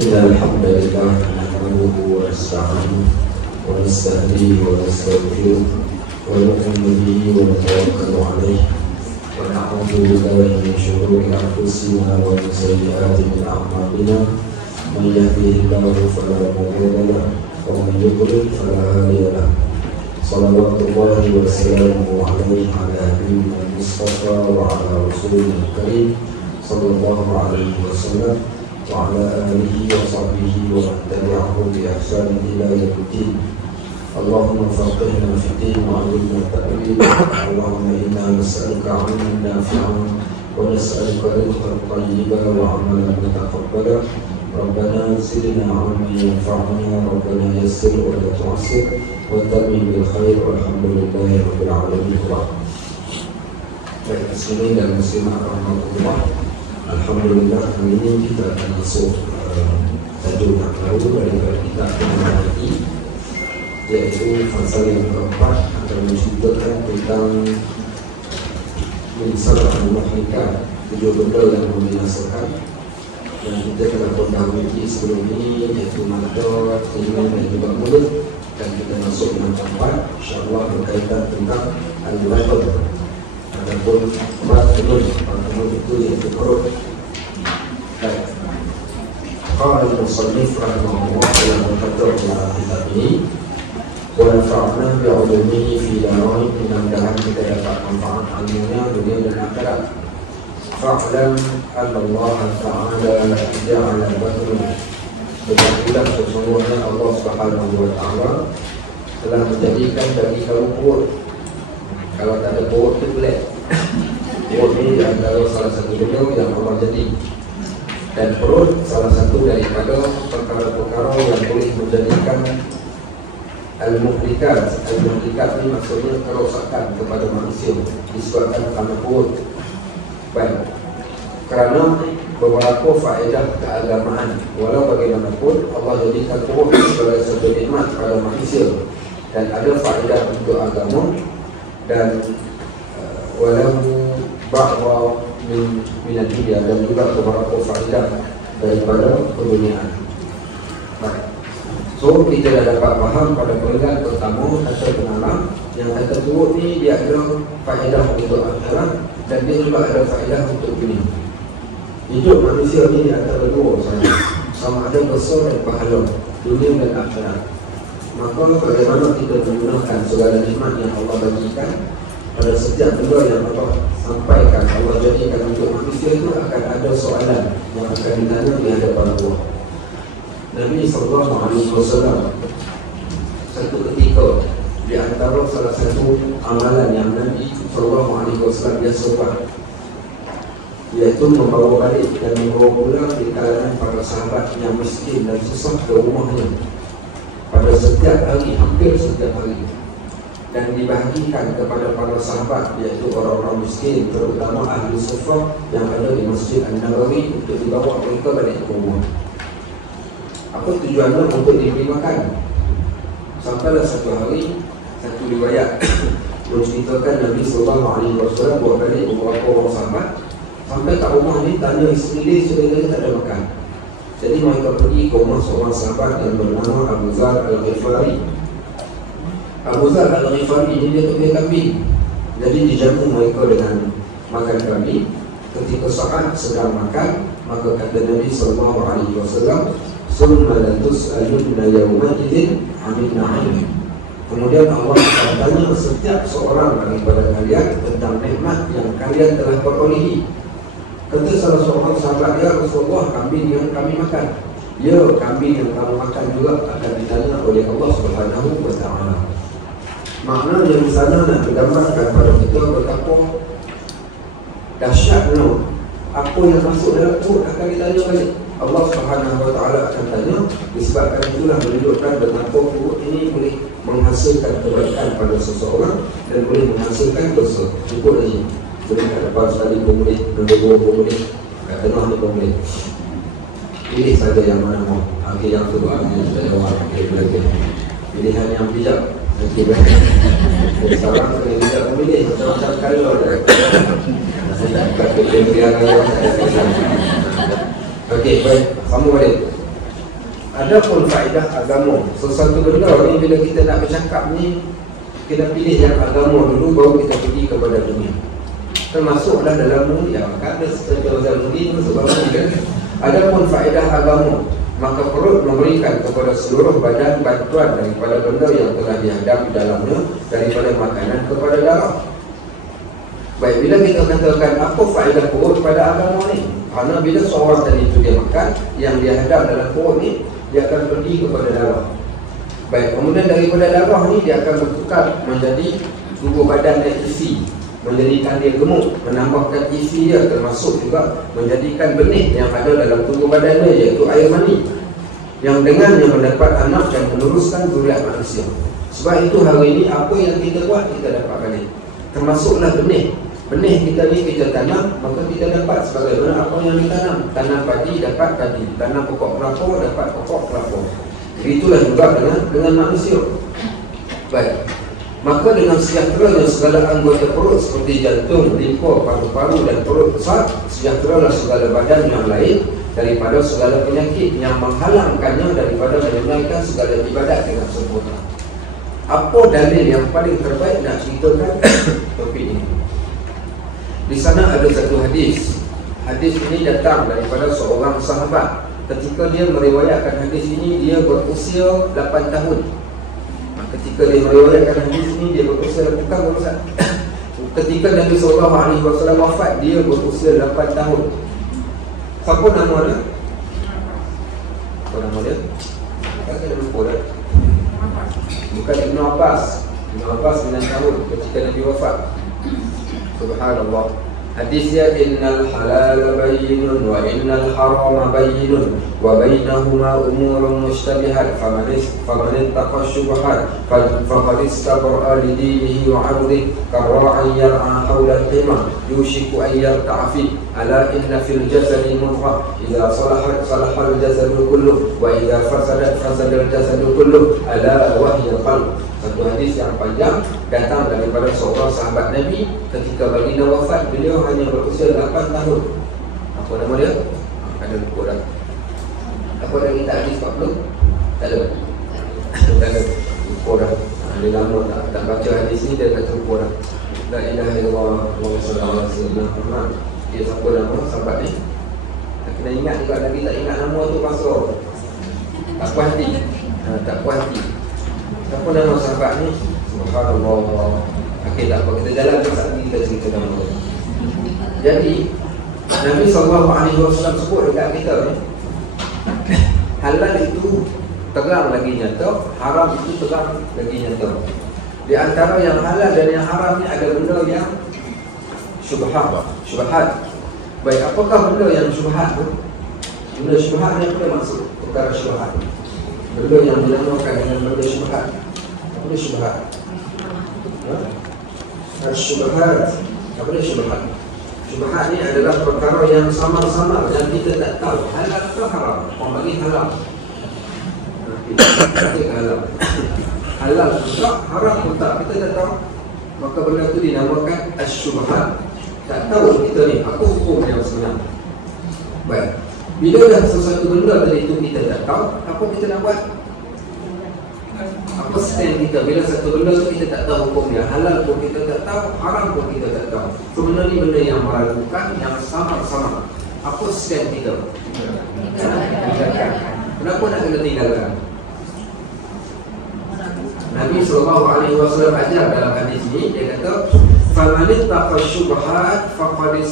إن الحمد لله نحمده ونستعينه ونستهديه ونستغفره ونؤمن به ونتوكل عليه ونعوذ بالله من شرور أنفسنا ومن سيئات أعمالنا من يهده الله فلا مضل له ومن يضلل فلا هادي له صلوات الله وسلامه عليه على نبينا المصطفى وعلى رسوله الكريم صلى الله عليه وسلم وعلى آله وصحبه ومن تبعهم بإحسان إلى يوم الدين. اللهم فقهنا في الدين وعلمنا التأويل. اللهم إنا نسألك علما نافعا ونسألك رزقا طيبا وعملا متقبلا. ربنا زدنا علما ينفعنا، ربنا يسر ولا تعسر وتمم بالخير والحمد لله رب العالمين. Baik, muslimin dan muslimat rahmatullah. Alhamdulillah, kali ini kita akan masuk tajuk yang baru daripada kitab Al-Mahdi, yaitu fasal yang keempat akan menceritakan tentang Misal al-Muhlikat, 7 benda yang membinasakan. Dan kita telah mendahului sebelum ini, yaitu mata, telinga dan juga mulut. Dan kita masuk yang keempat, insyaAllah berkaitan tentang al-Batn ataupun Batnun. Batnun itu yaitu perut. Qala al-musannif rahimahullah dalam berkata dalam kitab ini, wa nafa'na bi'ulumihi fi darain, mudah-mudahan kita dapat manfaat ilmunya dunia dan akhirat. Fa'lam anna Allah Ta'ala ja'ala batnun, ketahuilah sesungguhnya Allah Subhanahu wa Ta'ala telah menjadikan bagi kamu perut. Kalau tak ada perut itu black. Perut ini adalah salah satu benda yang Allah jadi. Dan perut salah satu daripada perkara-perkara yang boleh menjadikan al-muhlikat. Al-muhlikat ini maksudnya kerosakan kepada manusia disebabkan kerana perut. Baik, kerana beberapa faedah keagamaan. Walau bagaimanapun Allah jadikan perut sebagai satu nikmat pada manusia, dan ada faedah untuk agama, dan walau ba'wa minat dia, dan juga beberapa faedah daripada keduniaan. Baik, so kita dah dapat faham pada peringkat pertama kata pengarang yang kata perut ni dia ada faedah untuk akhirat, dan dia juga ada faedah untuk dunia. Hidup manusia ni antara dua sahaja, sama ada besar dan pahala, dunia dan akhirat. Maka bagaimana kita menggunakan segala nikmat yang Allah bagikan pada setiap benda yang Allah sampaikan, Allah jadikan untuk manusia, itu akan ada soalan yang akan ditanya di hadapan Allah. Nabi SAW satu ketika, di antara salah satu amalan yang Nabi SAW biasa buat, iaitu membawa balik dan membawa pulang di kalangan para sahabat yang miskin dan susah ke rumahnya pada setiap hari, hampir setiap hari, dan dibahagikan kepada para sahabat, iaitu orang-orang miskin, terutama ahli sufah yang ada di Masjid An-Nabawi, untuk dibawa mereka balik ke rumah. Apa tujuannya? Untuk diberi makan. Sampailah satu hari, satu riwayat menceritakan Nabi SAW buat balik beberapa orang sahabat. Sampai kat rumah ni, tanya isteri dia, saudara tak ada makan. Jadi mereka pergi ke rumah seorang sahabat yang bernama Abu Zar Al-Ghifari. Abu Zar Al-Ghifari ini dia punya kambing. Jadi dijamu mereka dengan makan kambing. Ketika saat sedang makan, maka kata Nabi SAW, summa la tus'alunna yawma idzin 'anil na'im. Kemudian Allah akan tanya setiap seorang daripada kalian tentang nikmat yang kalian telah perolehi. Kata salah seorang sahabat, ya Rasulullah, kambing yang kami makan. Ya, kambing yang kamu makan juga akan ditanya oleh Allah Subhanahu wa Ta'ala. Maknanya di sana nak digambarkan pada kita betapa dahsyatnya apa yang masuk dalam perut akan ditanya balik. Allah Subhanahu wa Ta'ala akan tanya. Disebabkan itulah menunjukkan betapa perut ini boleh menghasilkan kebaikan pada seseorang dan boleh menghasilkan dosa. Cukup lagi, boleh kat depan sekali pun boleh, kedua pun boleh, kat tengah ni pun boleh. Pilih saja yang mana mau. Okey, yang tu ambil kita jawab. Okey, boleh. Pilihan yang bijak. Okey, baik. Sekarang kena bijak memilih macam-macam kala ada. Saya tak kata pilihan. Okey, baik. Sambung balik. Adapun faedah agama, sesuatu benda ni bila kita nak bercakap ni, kita pilih yang agama dulu, baru kita pergi kepada dunia. Termasuklah dalam dunia, maka ada sesuatu dalam dunia sebab kan. Adapun faedah agama, maka perut memberikan kepada seluruh badan bantuan daripada benda yang telah dihadapi dalamnya, daripada makanan kepada darah. Baik, bila kita katakan apa faedah perut pada agama ni? Kerana bila seorang tadi itu dia makan, yang dia hadap dalam perut ni, dia akan pergi kepada darah. Baik, kemudian daripada darah ni dia akan bertukar menjadi tubuh badan yang isi, menjadikan dia gemuk, menambahkan isi dia, termasuk juga menjadikan benih yang ada dalam tubuh badan dia, iaitu air mani, yang dengannya mendapat anak dan meneruskan zuriat manusia. Sebab itu hari ini apa yang kita buat, kita dapat balik. Termasuklah benih. Benih kita ni kita tanam, maka kita dapat sebagaimana apa yang ditanam. Tanam padi, dapat padi. Tanam pokok kelapa, dapat pokok kelapa. Itulah juga dengan manusia. Baik, maka dengan sejahteranya segala anggota perut seperti jantung, limpa, paru-paru dan perut besar, sejahteralah segala badan yang lain daripada segala penyakit yang menghalangkannya daripada menunaikan segala ibadat dengan sempurna. Apa dalil yang paling terbaik nak ceritakan topik ini? Di sana ada satu hadis. Hadis ini datang daripada seorang sahabat. Ketika dia meriwayatkan hadis ini, dia berusia 8 tahun. Ketika dia meriwayatkan hadis ini, dia berusia 8 tahun. Ketika Nabi SAW wafat, dia berusia 8 tahun. Siapa nama dia? Apa nama dia? Kita lupa dah. Bukan Ibn Abbas. Ibn Abbas 9 tahun ketika Nabi wafat. Subhanallah. Hadis dia, innal halal bayyinun wa innal harama bayyinun wa bainahuma umurun mushtabihat faman ittaqa syubhat faqad istabra li dinihi wa 'irdihi karra'an yar'a hawla al-hima yushiku an yarta'a fi ala inna fil jasadi mudghah idza salahat salaha al-jasadu kulluh wa idza fasadat fasada al-jasadu kulluh ala wa hiya qalb. Satu hadis yang panjang datang daripada seorang sahabat Nabi ketika baginda wafat, beliau hanya berusia 8 tahun. Apa nama dia? Ada lupa dah. Apa dah kita hadis 40? Tak ada. Tak ada. Lupa dah. Dia lama tak baca hadis ni, dia kata lupa dah. La ilaha illallah wa sallallahu alaihi wasallam. Dia siapa nama sahabat ni? Tak kena ingat juga, Nabi tak ingat nama tu pasal tak puas hati. Tak puas hati. Apa nama sahabat ni? Subhanallah. Okey, tak apa, kita jalan ke saat ni, kita cerita nama tu. Jadi Nabi SAW sebut dekat kita ni, halal itu terang lagi nyata, haram itu terang lagi nyata. Di antara yang halal dan yang haram ni ada benda yang syubhat. Baik, apakah benda yang syubhat tu? Benda syubhat ni apa maksud? Perkara syubhat, benda yang dinamakan dengan benda syubhat. Apa dia syubhat? Syubhat. Apa dia syubhat? Syubhat ni adalah perkara yang samar-samar yang kita tak tahu halal atau haram. Orang bagi halal, kita halal. Halal pun tak, haram pun tak, kita tak tahu. Maka benda tu dinamakan asyubhat. Tak tahu kita ni apa hukum yang sebenarnya. Baik, bila dah sesuatu benda tadi itu kita tak tahu, apa kita nak buat? Apa stand kita bila satu benda tu kita tak tahu hukum dia? Halal pun kita tak tahu, haram pun kita tak tahu. Sebenarnya benda yang meragukan, yang sama-sama. Apa stand kita? Tinggalkan. Kenapa nak kena tinggalkan? Nabi SAW ajar dalam hadis ini, dia kata, "Faman ittaqa syubhat faqad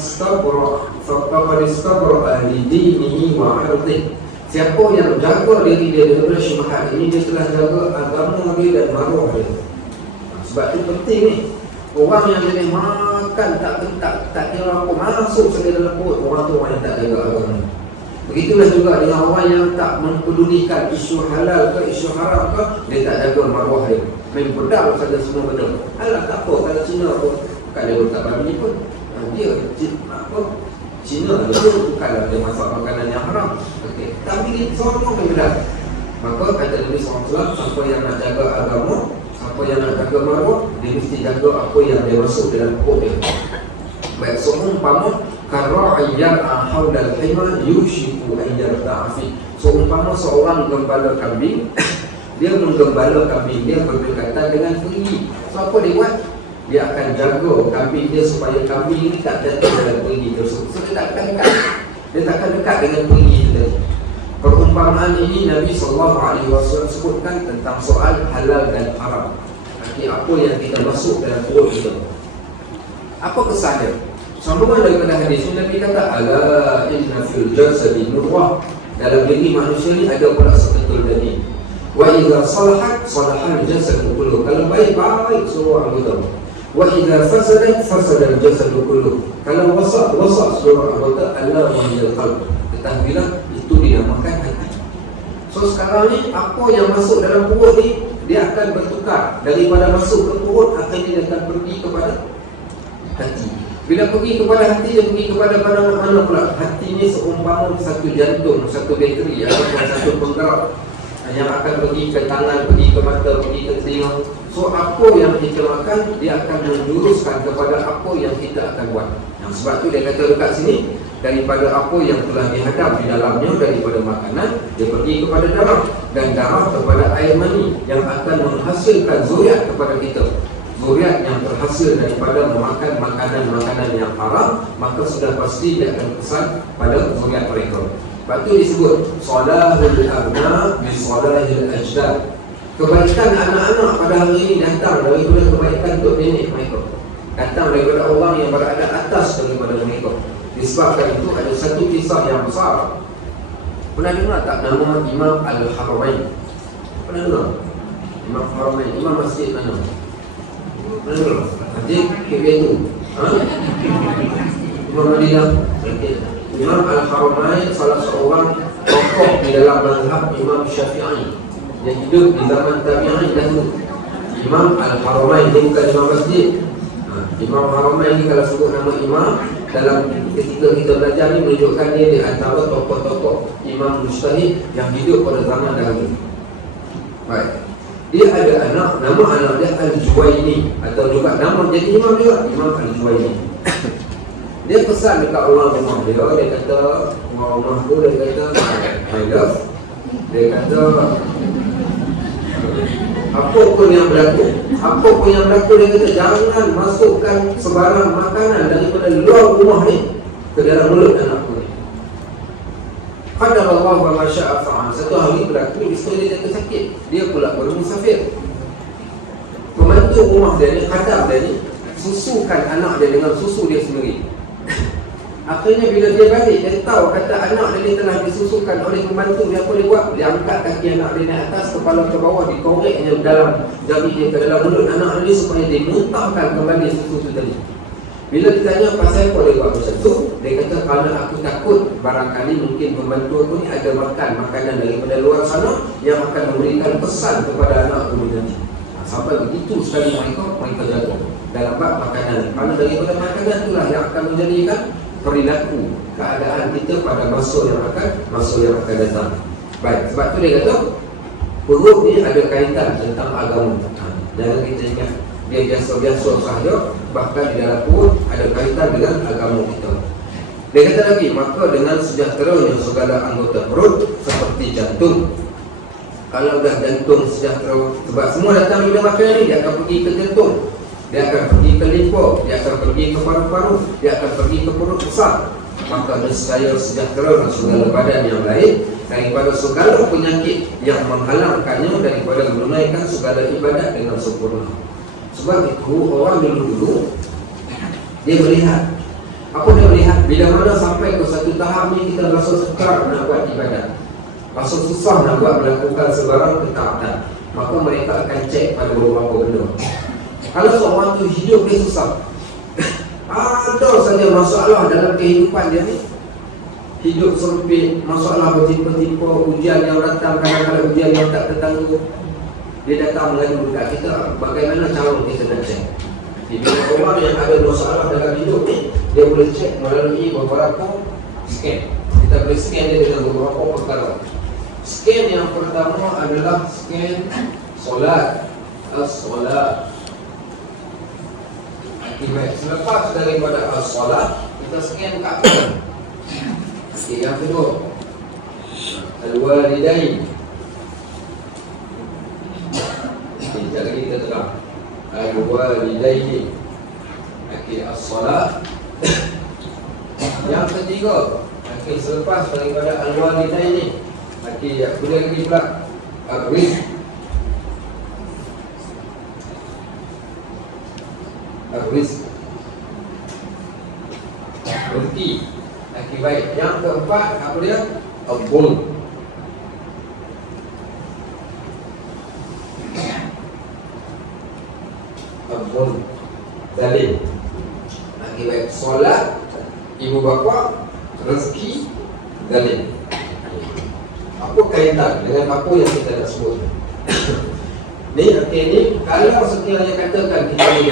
istabra li dinihi wa 'irdihi." Siapa yang jaga diri dia daripada syubhat ini, dia telah jaga agama dia dan maruah dia. Sebab itu penting ni. Orang yang boleh makan tak kira apa, masuk sekali dalam perut, orang tu orang yang tak jaga agama. Begitulah juga dengan orang yang tak mempedulikan isu halal ke isu haram ke, dia tak jaga maruah dia. Main pedang saja semua benda. Alah tak apa, kalau Cina pun bukan dia tak bagi pun. Dia apa? Cina dia bukanlah dia masak makanan yang haram. Okey, tapi semua berbeza. Maka kata Nabi SAW, siapa yang nak jaga agama, siapa yang nak jaga maruah, dia mesti jaga apa yang dia masuk dalam perut dia. Baik, seumpama Karra'i yar'a haulal hima yushiku an yarta'a fi. Seumpama seorang gembala kambing, dia menggembala kambing dia berdekatan dengan perigi. So apa dia buat? Dia akan jaga kambing dia supaya kambing ini tak jatuh dalam perigi tersebut. So dia tak akan dekat. Dia tak akan dekat dengan perigi itu tadi. Perumpamaan ini Nabi SAW sebutkan tentang soal halal dan haram. Arti apa yang kita masuk dalam perut kita. Apa kesannya? Sambungan daripada hadis ini Nabi kata, ala inna fil jasadi mudghah. Dalam diri manusia ni ada pula seketul daging. Wa idza salahat salahal jasad kulluh. Kalau baik seluruh anggota. Wa idza fasadat fasada jasad kulluh. Kalau rosak seluruh anggota. Ala wa hiyal qalb. Ketahuilah itu dinamakan hati. So sekarang ni apa yang masuk dalam perut ni dia akan bertukar. Daripada masuk ke perut akhirnya dia akan pergi kepada hati. Bila pergi kepada hati, dia pergi kepada mana pula? Hati ni seumpama satu jantung, satu bateri ataupun satu penggerak yang akan pergi ke tangan, pergi ke mata, pergi ke telinga. So apa yang kita makan, dia akan menjuruskan kepada apa yang kita akan buat. Sebab tu dia kata dekat sini, daripada apa yang telah dihadap di dalamnya, daripada makanan, dia pergi kepada darah, dan darah kepada air mani yang akan menghasilkan zuriat kepada kita. Zuriat yang terhasil daripada memakan makanan-makanan yang haram, maka sudah pasti dia akan pesan pada zuriat mereka. Lepas tu disebut salahul abna bi salahil ajdad. Kebaikan anak-anak pada hari ini datang daripada kebaikan untuk nenek mereka, datang daripada orang yang berada atas daripada mereka. Disebabkan itu ada satu kisah yang besar. Pernah dengar tak nama Imam Al-Haramain? Pernah dengar? Imam Haramain, Imam Masjid mana? Pernah dengar? Masjid KBN. Imam Madinah. Imam Al-Haramain salah seorang tokoh di dalam mazhab Imam Syafi'i yang hidup di zaman tabi'in dahulu. Imam Al-Haramain dia bukan Imam Masjid. Imam Haramain ni kalau sebut nama imam, dalam ketika kita belajar ni menunjukkan dia di antara tokoh-tokoh imam mujtahid yang hidup pada zaman dahulu. Baik. Dia ada anak, nama anak dia Al-Juwaini, atau juga nama jadi imam juga, Imam Al-Juwaini. Dia pesan dekat orang rumah dia, dia kata orang rumah tu, dia kata my love, dia kata apa pun yang berlaku, dia kata jangan masukkan sebarang makanan daripada luar rumah ni ke dalam mulut anakku ni. Qadarallahu wa ma syaa fa'al. Satu hari berlaku, isteri dia jatuh sakit, dia pula bermusafir. Pembantu rumah dia ni, khadam dia ni, susukan anak dia dengan susu dia sendiri. Akhirnya bila dia balik, dia tahu kata anak dia telah disusukan oleh pembantu dia. Apa dia buat? Dia angkat kaki anak dia naik atas, kepala ke bawah, dikoreknya dalam jari dia ke dalam mulut anak dia supaya dia muntahkan kembali susu itu tadi. Bila ditanya pasal apa dia buat macam tu, dia kata kerana aku takut barangkali mungkin pembantu aku ni ada makan makanan daripada luar sana yang akan memberikan pesan kepada anak aku nanti. Sampai begitu sekali mereka jaga dalam bab makanan. Kerana daripada makanan itulah yang akan menjadikan perilaku keadaan kita pada masa yang akan datang. Baik, sebab tu dia kata perut ni ada kaitan tentang agama. Jangan kita ingat dia biasa-biasa sahaja, bahkan di dalam perut ada kaitan dengan agama kita. Dia kata lagi, maka dengan sejahteranya segala anggota perut seperti jantung. Kalau dah jantung sejahtera, sebab semua datang bila makan ni, dia akan pergi ke jantung, dia akan pergi ke limpa, dia akan pergi ke paru-paru, dia akan pergi ke perut besar. Maka nescaya sejahtera segala badan yang lain daripada segala penyakit yang menghalangkannya daripada menunaikan segala ibadat dengan sempurna. Sebab itu orang dulu dia melihat, apa dia melihat? Bila mana sampai ke satu tahap ni kita rasa sukar nak buat ibadat, rasa susah nak buat melakukan sebarang ketaatan, maka mereka akan cek pada beberapa benda. Kalau seorang tu hidup dia susah, ada saja masalah dalam kehidupan dia ni, hidup sempit, masalah bertimpa-timpa, ujian yang datang, kadang-kadang ujian yang tak tertangguh, dia datang mengadu dekat kita, bagaimana cara kita nak cek. Bila orang yang ada masalah dalam hidup ni, dia boleh cek melalui beberapa scan. Kita boleh scan dia dengan beberapa perkara. Scan yang pertama adalah scan solat. As-solat. Selepas daripada as-solat, kita scan kat apa? Okey, yang kedua, al-walidain. Sekejap lagi kita terang. Al-walidain. Okey, as-salat. Yang ketiga, okey, selepas daripada al-walidain ni, okey, boleh lagi pula ar-rizq. Ar-rizq, rezeki. Okey, baik. Yang keempat, apa dia? Al-dhulm. Al-dhulm, zalim. Okey, baik. Solat, ibu bapa, rezeki, zalim. Apa kaitan dengan apa yang kita dah sebut? Ni, okey, ni kalau sekiranya katakan kita ni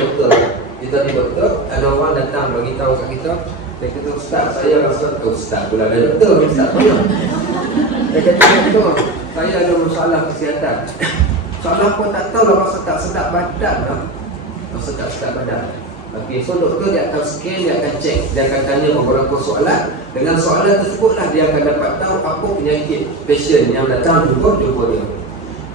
doktor, ada orang datang bagi tahu kat kita, dia kata, ustaz, saya rasa ustaz pula ada doktor, ustaz mana? Dia kata, doktor, saya ada masalah kesihatan. Soalan pun tak tahu lah, rasa tak sedap badan lah. Rasa tak sedap badan. Okey, so doktor dia akan scan, dia akan check, dia akan tanya beberapa soalan. Dengan soalan tersebutlah dia akan dapat tahu apa penyakit pasien yang datang jumpa dia.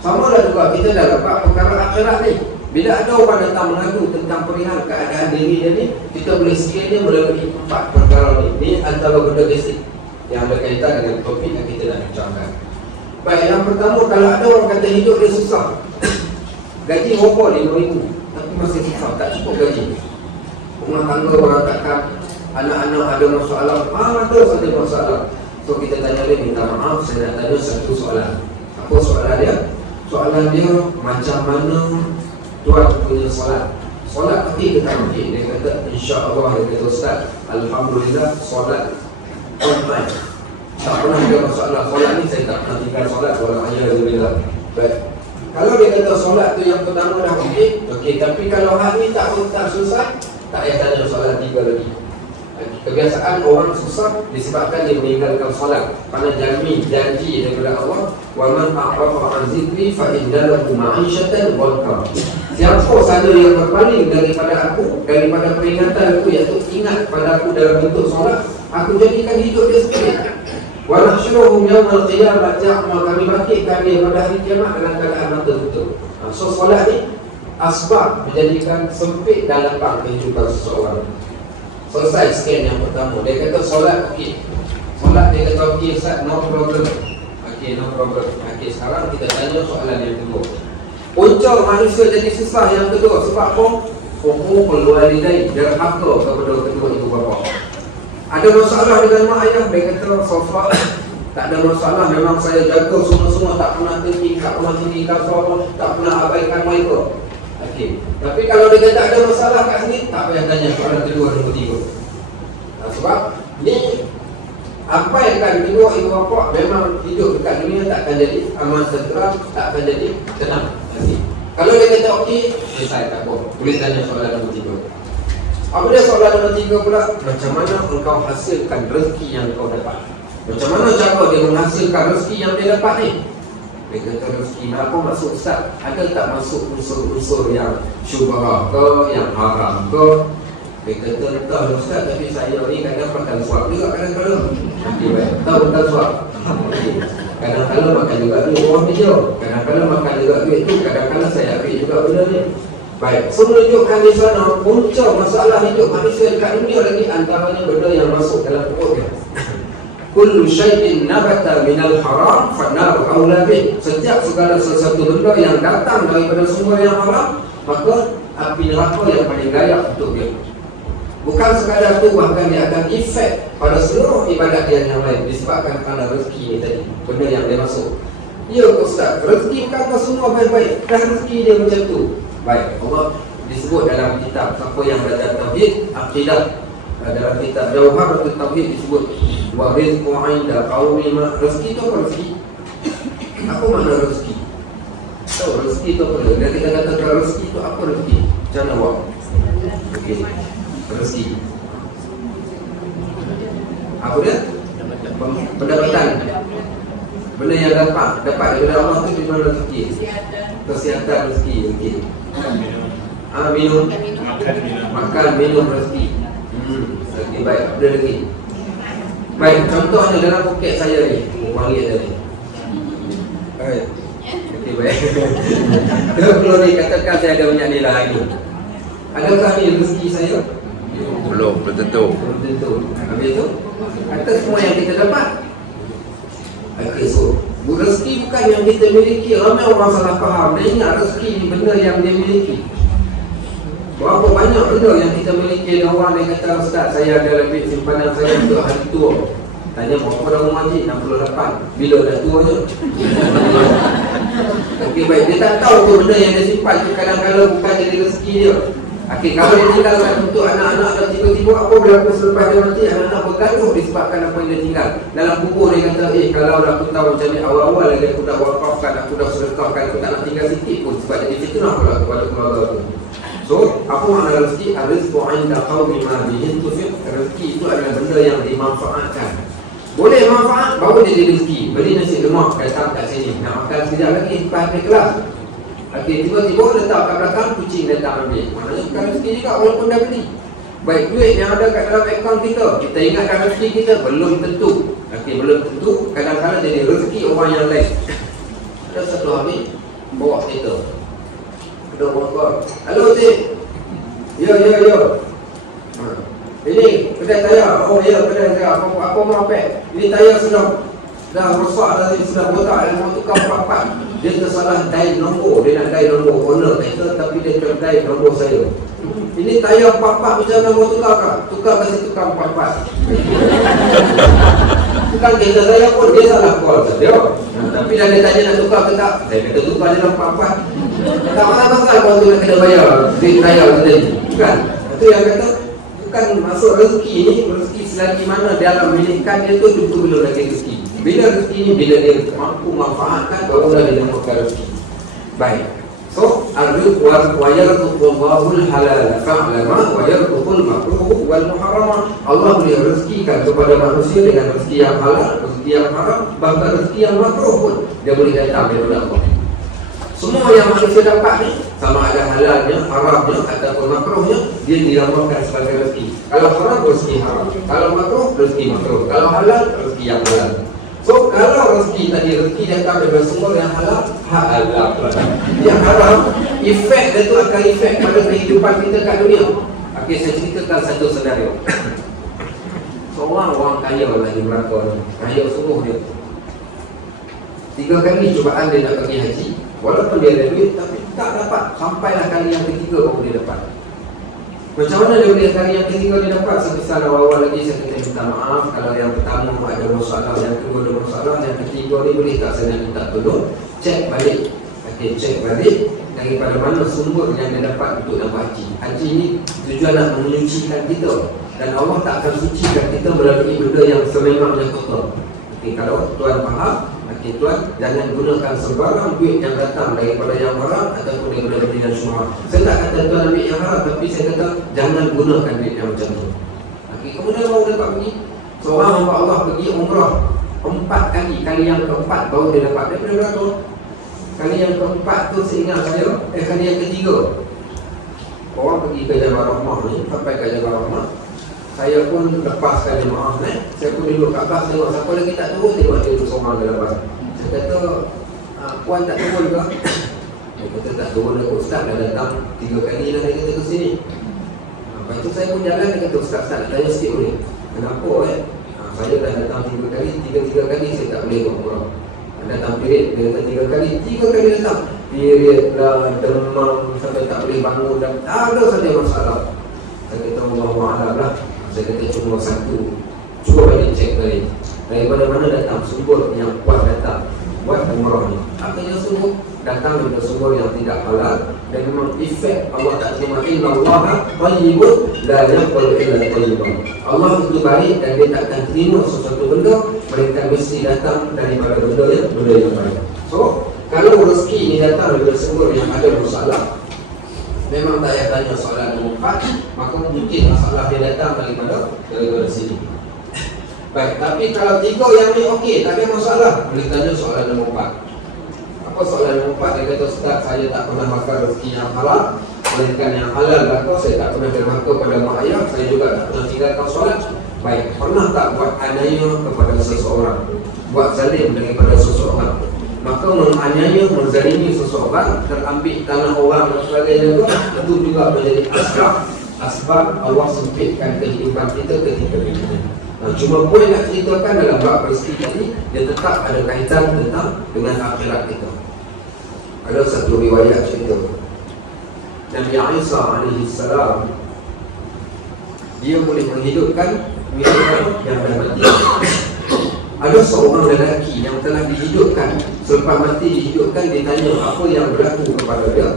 Sama lah juga kita dah dapat perkara akhirat ni. Bila ada orang datang mengadu tentang perihal keadaan diri dia ni, kita boleh scan dia melalui 4 perkara ni. Ni antara benda basic yang ada kaitan dengan topik yang kita dah bincangkan. Baik, yang pertama, kalau ada orang kata hidup dia susah, gaji berapa? 5,000, tapi masih susah, tak cukup gaji. Rumah tangga berantakan, anak-anak ada masalah, ada saja masalah. So kita tanya dia, minta maaf, saya nak tanya satu soalan. Apa soalan dia? Soalan dia, macam mana tuan punya solat? Solat tapi kita mungkin. Dia kata, insya-Allah, dia kata, ustaz, alhamdulillah, solat on time. Tak pernah ada masalah. Solat ni saya tak pernah tinggal solat, walau hanya alhamdulillah. Baik. Kalau dia kata solat tu yang pertama dah okey, tapi kalau hari tak susah, tak payah tanya soalan 3 lagi. Kebiasaan orang susah disebabkan dia meninggalkan solat. Kerana janji daripada Allah, wa man a'rada an zikri fa inna lahu ma'ishatan dhanka. Siapa sahaja yang berpaling daripada aku, daripada peringatan aku, iaitu ingat pada aku dalam bentuk solat, aku jadikan hidup dia sempit. Wa nahsyuruhum yawmal qiyamati a'ma, kami bangkitkan dia pada hari kiamat dalam keadaan mata tutup. So solat ni asbab menjadikan sempit dan lapang kehidupan seseorang. Selesai scan yang pertama. Dia kata solat okey. Solat dia kata okey, Ustaz, no problem. Okey, no problem. Okey, sekarang kita tanya soalan yang kedua. Punca manusia jadi susah yang kedua sebab apa? Huququl walidain, derhaka kepada kedua ibu bapa. Ada masalah dengan mak ayah, dia kata sofa tak ada masalah, memang saya jaga semua-semua, tak pernah tinggi, tak pernah tinggi kasar, tak pernah abaikan mereka. Okey. Tapi kalau dia kata ada masalah kat sini, tak payah tanya soalan kedua dan ketiga. Sebab ni abaikan kedua ibu bapa, memang hidup dekat dunia tak akan jadi aman tenteram, tak akan jadi tenang. Okay. Kalau dia kata okey, selesai, tak apa. Boleh tanya soalan nombor 3. Apa dia soalan nombor 3 pula? Macam mana engkau hasilkan rezeki yang kau dapat? Macam mana cara dia menghasilkan rezeki yang dia dapat ni? Dia kata rezeki apa maksud Ustaz? Ada tak masuk unsur-unsur yang syubhah ke, yang haram ke? Dia kata, tak Ustaz, tapi saya ni kadang makan suap juga kadang-kadang. Okey, baik. Tak makan suap. Kadang-kadang makan juga duit orang meja. Kadang-kadang makan juga duit tu, kadang-kadang saya ambil juga benda ni. Baik, so menunjukkan di sana punca masalah hidup manusia dekat dunia lagi antaranya benda yang masuk dalam perut dia. Kullu syai'in nabata minal haram fannaru aula bih. Setiap segala sesuatu benda yang datang daripada sumber yang haram, maka api neraka yang paling layak untuk dia. Bukan sekadar tu, bahkan dia akan efek pada seluruh ibadat dia yang lain disebabkan kerana rezeki ni tadi, benda yang dia masuk. Ya Ustaz, rezeki bukan semua baik-baik, dan rezeki dia macam tu. Baik, Allah disebut dalam kitab siapa yang belajar tauhid, akidah, dalam kitab Jawharatul Tauhid disebut wa rizqu 'inda qaumi ma. Rezeki tu apa rezeki? Apa makna rezeki? Tahu rezeki tu apa? Bila kita katakan rezeki tu apa rezeki? Macam mana buat? Okey. Rezeki. Apa dia? Pendapatan. Benda yang dapat daripada Allah tu di mana rezeki? Kesihatan rezeki. Okey. Minum. Makan minum rezeki. Okey. Okey, baik. Ada lagi? Baik, contohnya dalam poket saya ni. Wang lihat tadi. Baik. Okey, baik. Kalau dikatakan saya ada banyak nilai lagi. Adakah ni rezeki saya? Belum tentu. Belum tentu. Habis tu, atas semua yang kita dapat. Okey, so rezeki bukan yang kita miliki. Ramai orang salah faham. Dia ingat rezeki ni benda yang dia miliki. Berapa banyak benda yang kita miliki. Dan orang dia kata, Ustaz, saya ada lebih simpanan saya untuk hari tua. Tanya berapa dah umur haji? 68. Bila dah tua je? Okey, baik. Dia tak tahu tu benda yang dia simpan tu kadang-kadang bukan jadi rezeki dia. Okey, kalau dia tinggalkan untuk anak-anak dan tiba-tiba apa berlaku selepas dia mati, anak-anak bergaduh disebabkan apa yang dia tinggal. Dalam kubur dia kata, kalau dah aku tahu macam ni awal-awal lagi aku dah wakafkan, aku dah sedekahkan, aku tak nak tinggal sikit pun sebab jadi fitnah pula kepada keluarga aku. So, apa makna rezeki? Ar-rizqu 'inda qaumi ma bihi tufiq. Rezeki itu adalah benda yang dimanfaatkan. Boleh manfaat, baru dia jadi rezeki. Beli nasi lemak datang kat sini, nak makan sekejap lagi, lepas kelas. Okey, tiba-tiba letak kat belakang, kucing datang ambil. Maknanya bukan rezeki juga walaupun dah beli. Baik, duit yang ada kat dalam akaun kita, kita ingatkan rezeki kita, belum tentu. Okey, belum tentu. Kadang-kadang jadi rezeki orang yang lain. Ada satu hari, bawa kereta. Ada orang, halo Cik. Ya. Ini kedai tayar. Oh ya, kedai tayar. Apa mau pack? Ini tayar sudah rosak dah, sudah botak, dia mau tukar papat. Dia tersalah dai nombor. Dia nak dai nombor owner kereta, tapi dia tak dai nombor saya. Ini tayar papat macam mana mau tukar kah? Tukar kasi tukar papat. Tukar kereta saya pun dia salah call saja. Tapi dah dia tanya nak tukar ke tak? Saya kata tukar je lah papat. Tak pasal kau tu nak kena bayar duit tayar tadi. Bukan. Itu yang kata bukan masuk rezeki ni, rezeki selagi mana dalam milikkan dia tu belum lagi rezeki. Bila rezeki ni, bila dia mampu manfaatkan, barulah dia namakan rezeki. Baik. So, ar-rizq wa yarzuqullahu al-halal fa'lama wa yarzuqul makruh wal muharram. Allah boleh rezekikan kepada manusia dengan rezeki yang halal, rezeki yang haram, bahkan rezeki yang makruh pun dia boleh datang daripada Allah. Semua yang manusia dapat ni, sama ada halalnya, haramnya ataupun makruhnya, dia dinamakan sebagai rezeki. Kalau haram, rezeki haram. Kalau makruh, rezeki makruh. Kalau halal, rezeki yang halal. So, kalau rezeki tadi, rezeki datang daripada sumber yang halal, halal. Yang haram, efek dia tu akan efek pada kehidupan kita kat dunia. Okey, saya ceritakan satu senario. Seorang orang kaya lah di Melaka ni. Kaya sungguh dia. 3 kali cubaan dia nak pergi haji. Walaupun dia ada duit, tapi tak dapat. Sampailah kali yang ketiga baru dia dapat. Macam mana dia boleh kali yang ketiga dia dapat? Sebesar awal lagi saya kata minta maaf. Kalau yang pertama ada masalah, yang kedua ada masalah, yang ketiga ni boleh tak saya nak minta tolong cek balik. Okey, cek balik daripada mana sumber yang dia dapat untuk dapat haji. Haji ni tujuan nak menyucikan kita, dan Allah tak akan sucikan kita melalui benda yang sememangnya kotor. Okey, kalau tuan faham, okey tuan, jangan gunakan sembarang duit yang datang daripada yang haram ataupun daripada benda yang syubhat. Saya tak kata tuan ambil yang haram, tapi saya kata jangan gunakan duit yang macam tu. Okey, kemudian baru dapat pergi. Seorang hamba Allah pergi umrah 4 kali. Kali yang keempat baru dia dapat. Daripada berapa? Kali yang keempat tu seingat saya, kali yang ketiga. Orang pergi ke Jabal Rahmah ni, sampai ke Jabal Rahmah. Saya pun lepaskan jemaah saya pun duduk kat atas tengok siapa lagi tak turun, tengok dia duduk seorang dalam bas. Saya kata, puan tak turun ke? Dia kata tak turun aku, Ustaz dah datang 3 kali dah dia kata ke sini. Lepas tu saya pun jalan, dia kata Ustaz nak tanya sikit boleh? Kenapa saya dah datang 3 kali, 3 kali saya tak boleh buat umrah. Datang period, dia kata 3 kali, 3 kali datang. Period lah, demam sampai tak boleh bangun dan ada saja masalah. Saya kata Allahu'alam lah. Saya kata cuma satu. Cuba balik cek balik daripada mana datang sumber yang kuat datang buat umrah ni. Akhirnya sumber datang daripada sumber yang tidak halal, dan memang efek Allah tak terima. Inna Allah tayyibun la yaqbalu illa tayyiban. Allah itu baik dan dia tak akan terima sesuatu benda melainkan mesti datang daripada benda yang baik. So, kalau rezeki ini datang daripada sumber yang ada masalah, memang tak payah tanya soalan nombor 4, maka mungkin masalah dia datang daripada sini. Baik, tapi kalau 3 yang ni okey, tak ada masalah, boleh tanya soalan nombor 4. Apa soalan nombor 4? Dia kata, Ustaz, saya tak pernah makan rezeki yang halal, melainkan yang halal belaka. Saya tak pernah derhaka pada mak ayah, saya juga tak pernah tinggalkan solat. Baik, pernah tak buat aniaya kepada seseorang, buat zalim daripada seseorang? Maka menganiaya, menzalimi seseorang, terambil tanah orang dan sebagainya itu juga menjadi asbab Allah sempitkan kehidupan kita ketika ini. Cuma poin nak ceritakan dalam bab rezeki tadi, dia tetap ada kaitan dengan akhirat kita. Ada satu riwayat cerita Nabi Isa alaihissalam, dia boleh menghidupkan yang dah mati. Ada seorang lelaki yang telah dihidupkan, selepas mati dihidupkan, ditanya apa yang berlaku kepada dia.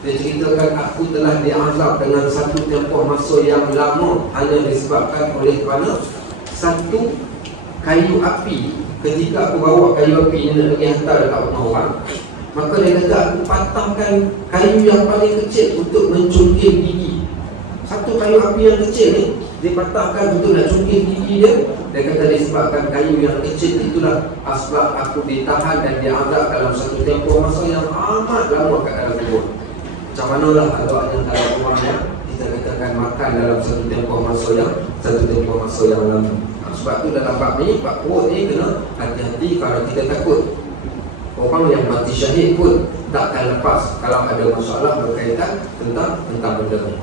Dia ceritakan, aku telah diazab dengan satu tempoh masa yang lama hanya disebabkan oleh kerana satu kayu api. Ketika aku bawa kayu api ini nak pergi hantar dekat rumah orang, maka dia kata aku patahkan kayu yang paling kecil untuk mencungkil gigi. Satu kayu api yang kecil ni dia patahkan untuk nak cungkil gigi dia. Dia kata disebabkan kayu yang kecil itulah asbab aku ditahan dan diazab dalam satu tempoh masa yang amat lama kat dalam kubur. Macam manalah agaknya kalau orang yang kita katakan makan dalam satu tempoh masa yang lama. Sebab tu dalam bab ni, bab perut ni kena hati-hati. Kalau kita takut orang yang mati syahid pun takkan lepas kalau ada masalah berkaitan tentang benda ni.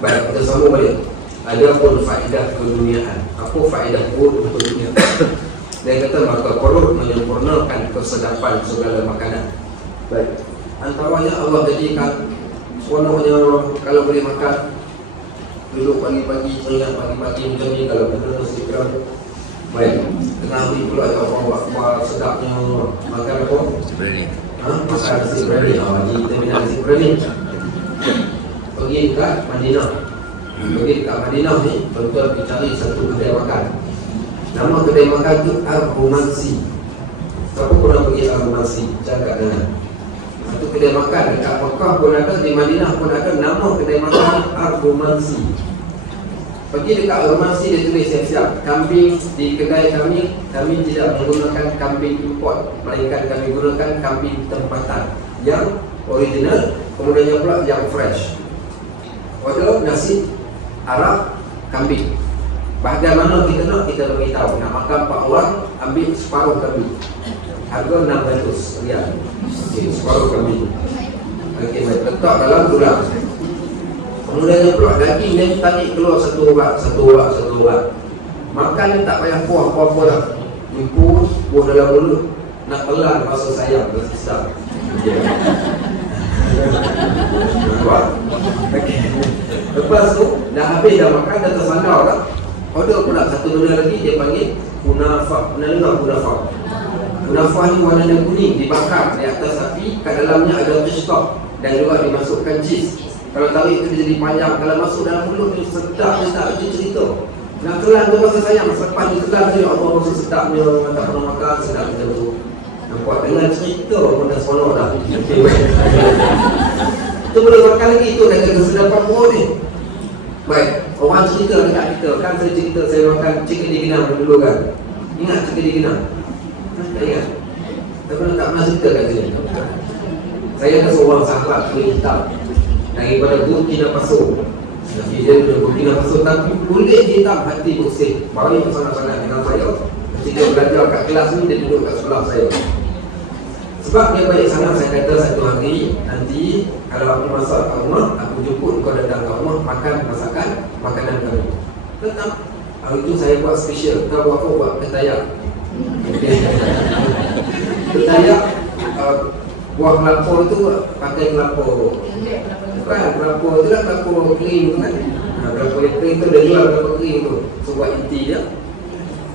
Baik, kita sambung balik. Ada pun faedah keduniaan. Apa faedah perut untuk dunia? Dia kata maka perut menyempurnakan kesedapan segala makanan. Baik, antaranya Allah jadikan seronoknya kalau boleh makan, duduk pagi-pagi, teringat pagi-pagi macam ni kalau kena nasi kerang. Baik, tengah hari pula ada orang buat sedapnya makan apa? Berani. Makan nasi berani. Kita minat nasi berani. Pergi ke Madinah. Pergi dekat Madinah ni, tuan-tuan pergi cari satu kedai makan. Nama kedai makan tu Al-Rumansi. Siapa pernah pergi Al-Rumansi? Cakap dengan satu kedai makan dekat Mekah pun ada, di Madinah pun ada. Nama kedai makan ni Al-Rumansi. Pergi dekat Al-Rumansi, dia tulis siap-siap, kambing di kedai kami tidak menggunakan kambing import, melainkan kami gunakan kambing tempatan yang original, kemudiannya pula yang fresh. Order nasi Arab kambing. Bahagian mana kita nak, kita beritahu. Nak makan 4 orang, ambil separuh kambing. Harga 600 rial. Okay, separuh kambing. Okey, baik. Letak dalam tulang. Kemudiannya pula daging dia tarik keluar satu urat. Makan ni tak payah kuah apa-apa dah. Impus, buah dalam mulut. Nak telan rasa sayang, rasa sedap. Okay. Lepas tu dah habis dah makan, dah tersandar dah. Order pula satu benda lagi, dia panggil kunafah. Pernah dengar kunafah? Kunafah ni warnanya kuning, dibakar di atas api, kat dalamnya ada kishkak dan juga dimasukkan cheese. Kalau tarik itu dia jadi panjang, kalau masuk dalam mulut ni sedap, dia tak ada cerita. Nak telan tu rasa sayang, selepas dia telan tu, Allah rasa sedapnya, tak pernah makan, sedap macam tu. Nampak dengan cerita pun dah seronok dah. Itu boleh makan lagi, itu dah kata kesedapan perut ni. Baik, orang cerita dekat kita, kan saya cerita saya makan chicken di Genang dulu kan. Ingat chicken di Genang? Tak ingat? Tak pernah cerita kat sini. Saya ada seorang sahabat kulit hitam daripada Burkina Faso. Dia dari Burkina Faso, tapi kulit hitam, hati bersih. Baik sangat-sangat dengan saya. Ketika belajar kat kelas ni, dia duduk kat sebelah saya. Sebab dia baik sangat, saya kata satu hari nanti kalau aku masak kat rumah, aku jemput kau datang kat rumah makan masakan makanan kami. Tetap hari itu saya buat special. Kau buat apa? Buat ketayak. Ketayak buah kelapa tu pakai kelapa. Bukan kelapa tu lah, kelapa kering tu kan. Kelapa yang kering tu dia jual kelapa kering tu. So buat inti dia.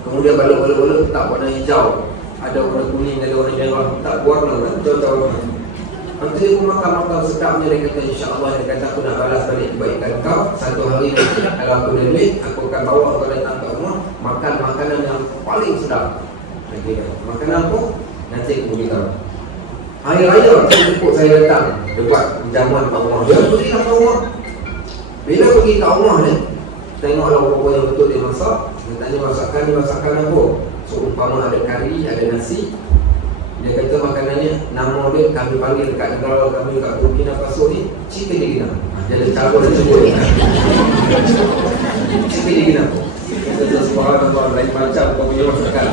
Kemudian balok-balok tak warna hijau. Ada warna kuning, ada warna merah, tak warna kan, contoh warna. Nanti dia pun makan sedapnya. Dia kata insya-Allah, dia kata aku nak balas balik kebaikan kau. Satu hari nanti kalau aku ada duit, aku akan bawa kau datang ke rumah makan makanan yang paling sedap. Okay. Makanan apa? Nanti aku beritahu. Hari raya dia jemput saya datang, dia buat jamuan kat rumah. Dia pergi kat rumah. Bila pergi kat rumah ni, tengoklah apa yang betul dia masak. Dia tanya masakan apa? So umpama ada kari, ada nasi. Dia kata makanannya, nama dia kami panggil dekat negara kami kat Burkina Faso ni chicken di Genang. Jadi cabut dan sebut. Tapi dia kenapa? Kita seorang tuan lain macam kau punya masakan.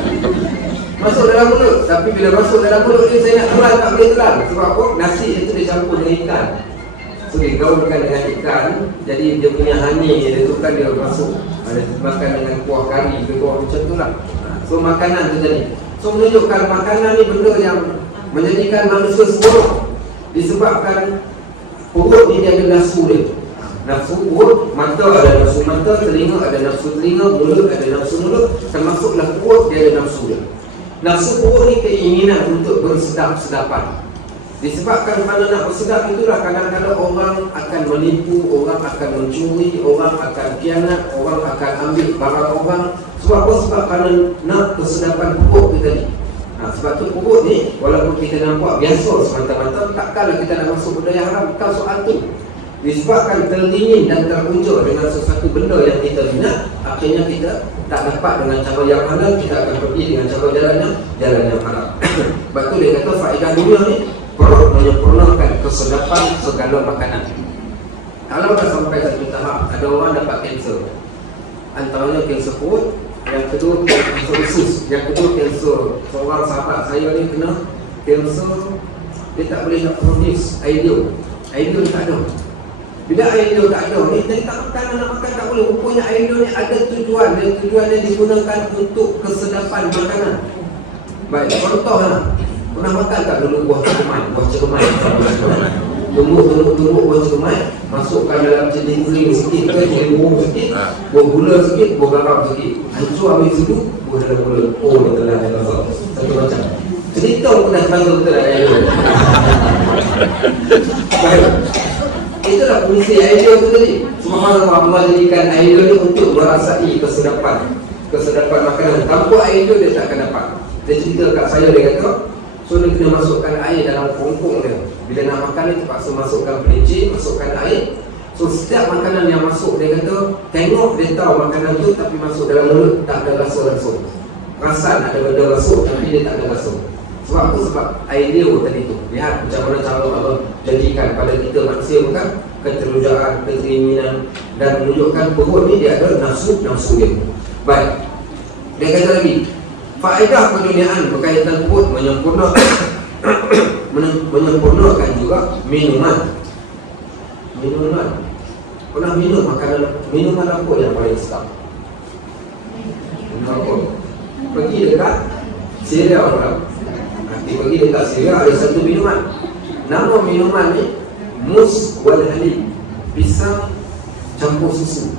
Masuk dalam mulut, tapi bila masuk dalam mulut ni saya nak telan tak boleh telan. Sebab apa? Nasi itu dicampur dengan ikan. So digaulkan dengan ikan, jadi dia punya honey dia tu kan dia masuk. Ada makan dengan kuah kari ke kuah macam tu lah. So makanan tu tadi. So menunjukkan makanan ni benda yang menjadikan manusia semua. Disebabkan perut ni dia ada nafsu dia. Nafsu perut, mata ada nafsu mata, telinga ada nafsu telinga, mulut ada nafsu mulut, termasuklah perut dia ada nafsu dia. Nafsu perut ni keinginan untuk bersedap-sedapan. Disebabkan pada nak bersedap itulah kadang-kadang orang akan menipu, orang akan mencuri, orang akan khianat, orang akan ambil barang orang. Sebab apa? Sebab kerana nak kesedapan perut tu tadi. Sebab tu perut ni walaupun kita nampak biasa semata-mata, takkanlah kita nak masuk benda yang haram. Bukan soal tu. Disebabkan teringin dan terunjuk dengan sesuatu benda yang kita minat, akhirnya kita tak dapat dengan cara yang halal, kita akan pergi dengan cara jalan yang haram. Sebab tu dia kata faedah dunia ni perut menyempurnakan kesedapan segala makanan. Kalau dah sampai satu tahap, ada orang dapat kanser. Antaranya kanser perut, yang kedua kanser usus, yang kedua kanser. Seorang sahabat saya ni kena kanser, dia tak boleh nak produce ideo. Ideo tak ada. Bila ideo tak ada ni, dia tak makan, nak makan tak boleh. Rupanya ideo ni ada tujuan, dan tujuan dia digunakan untuk kesedapan makanan. Baik, contohlah, pernah makan tak dulu buah cermai? Buah cermai tumbuk buah cermai, masukkan dalam cedik kering sikit ke, cedik buah sikit, buah gula sikit, buah garam sikit, hancur ambil situ, buah dalam gula. Oh, dia telah dia rasa satu macam cerita pun dah panggil betul lah ideo. Baik, itulah fungsi ideo tu tadi. Subhanallah, Allah jadikan ideo ni untuk merasai kesedapan makanan. Tanpa ideo dia tak akan dapat. Dia cerita kat saya, dia kata, so dia kena masukkan air dalam kongkong dia. Bila nak makan ni terpaksa masukkan pelicin, masukkan air. So setiap makanan yang masuk, dia kata, tengok dia tahu makanan tu, tapi masuk dalam mulut tak ada rasa langsung. Rasan ada benda masuk, tapi dia tak ada rasa. Sebab apa? Sebab ideo tadi tu. Lihat macam mana cara Allah jadikan pada kita manusia bukan keterujaan, keinginan, dan menunjukkan perut ni dia ada nafsu dia. Baik, dia kata lagi, faedah keduniaan berkaitan perut menyempurnakan juga minuman. Pernah minum minuman apa yang paling sedap? Apa? Pergi dekat cereal orang. Pergi dekat cereal ada satu minuman. Nama minuman ni mus wal halib, pisang campur susu.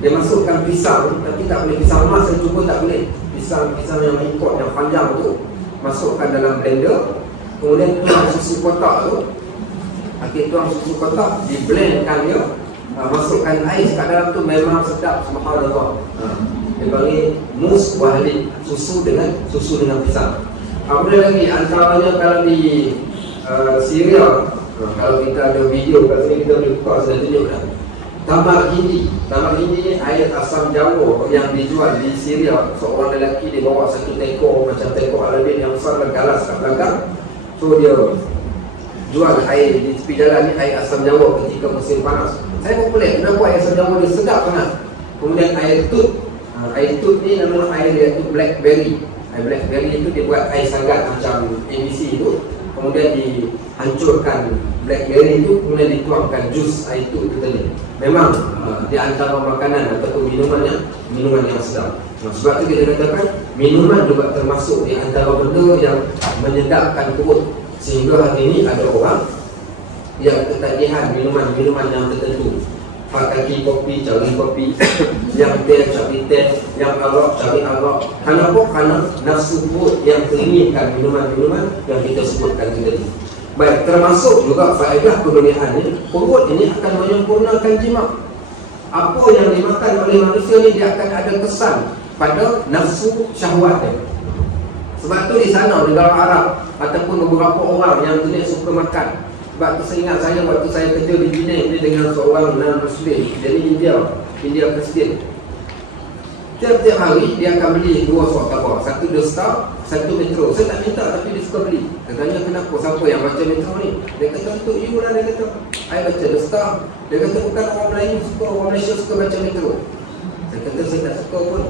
Dia masukkan pisang, tapi tak boleh pisang emas, saya cuba tak boleh. Pisang yang import yang panjang tu masukkan dalam blender, kemudian tuang susu kotak tu. Tuang susu kotak, di blendkan dia, masukkan ais kat dalam tu, memang sedap, subhanallah. Dia panggil mus wahli, susu dengan pisang. Apa lagi? Antaranya kalau di Syria, kalau kita ada video kat sini, kita boleh buka, saya tunjuk dah. Tamar Hindi ni air asam jawa yang dijual di Syria. Seorang lelaki dia bawa satu tekor, macam tekor Aladin yang besar dan galas kat belakang. So dia jual air di tepi jalan ni, air asam jawa ketika musim panas. Saya pun pelik, kenapa air asam jawa dia sedap sangat. Kemudian air tut ni nama air dia tu blackberry. Air blackberry itu dia buat air sangat macam ABC tu. Kemudian dihancurkan blackberry itu, kemudian dituangkan jus air tut itu tadi. Memang di antara makanan ataupun minuman yang sedap. Sebab itu kita katakan minuman juga termasuk di antara benda yang menyedapkan perut. Sehingga hari ini ada orang yang ketagihan minuman yang tertentu. Kaki kopi, cari kopi, yang teh cari teh, yang arak cari arak. Kenapa? Kerana nafsu perut yang teringinkan minuman-minuman yang kita sebutkan tadi. Baik, termasuk juga faedah keduniaan ini, perut ini akan menyempurnakan jimat. Apa yang dimakan oleh manusia ni, dia akan ada kesan pada nafsu syahwat dia. Sebab tu di sana, negara Arab ataupun beberapa orang yang jenis suka makan. Sebab tu saya ingat saya waktu saya kerja di Penang ni dengan seorang non-Muslim, jadi India Kristian. Tiap-tiap hari dia akan beli 2 surat khabar, satu The Star, satu Metro. Saya tak minta tapi dia suka beli. Dia tanya kenapa, siapa yang baca Metro ni? Dia kata untuk you lah, dia kata I baca The Star. Dia kata bukan orang Melayu suka, orang Malaysia suka baca Metro. Saya kata saya tak suka pun.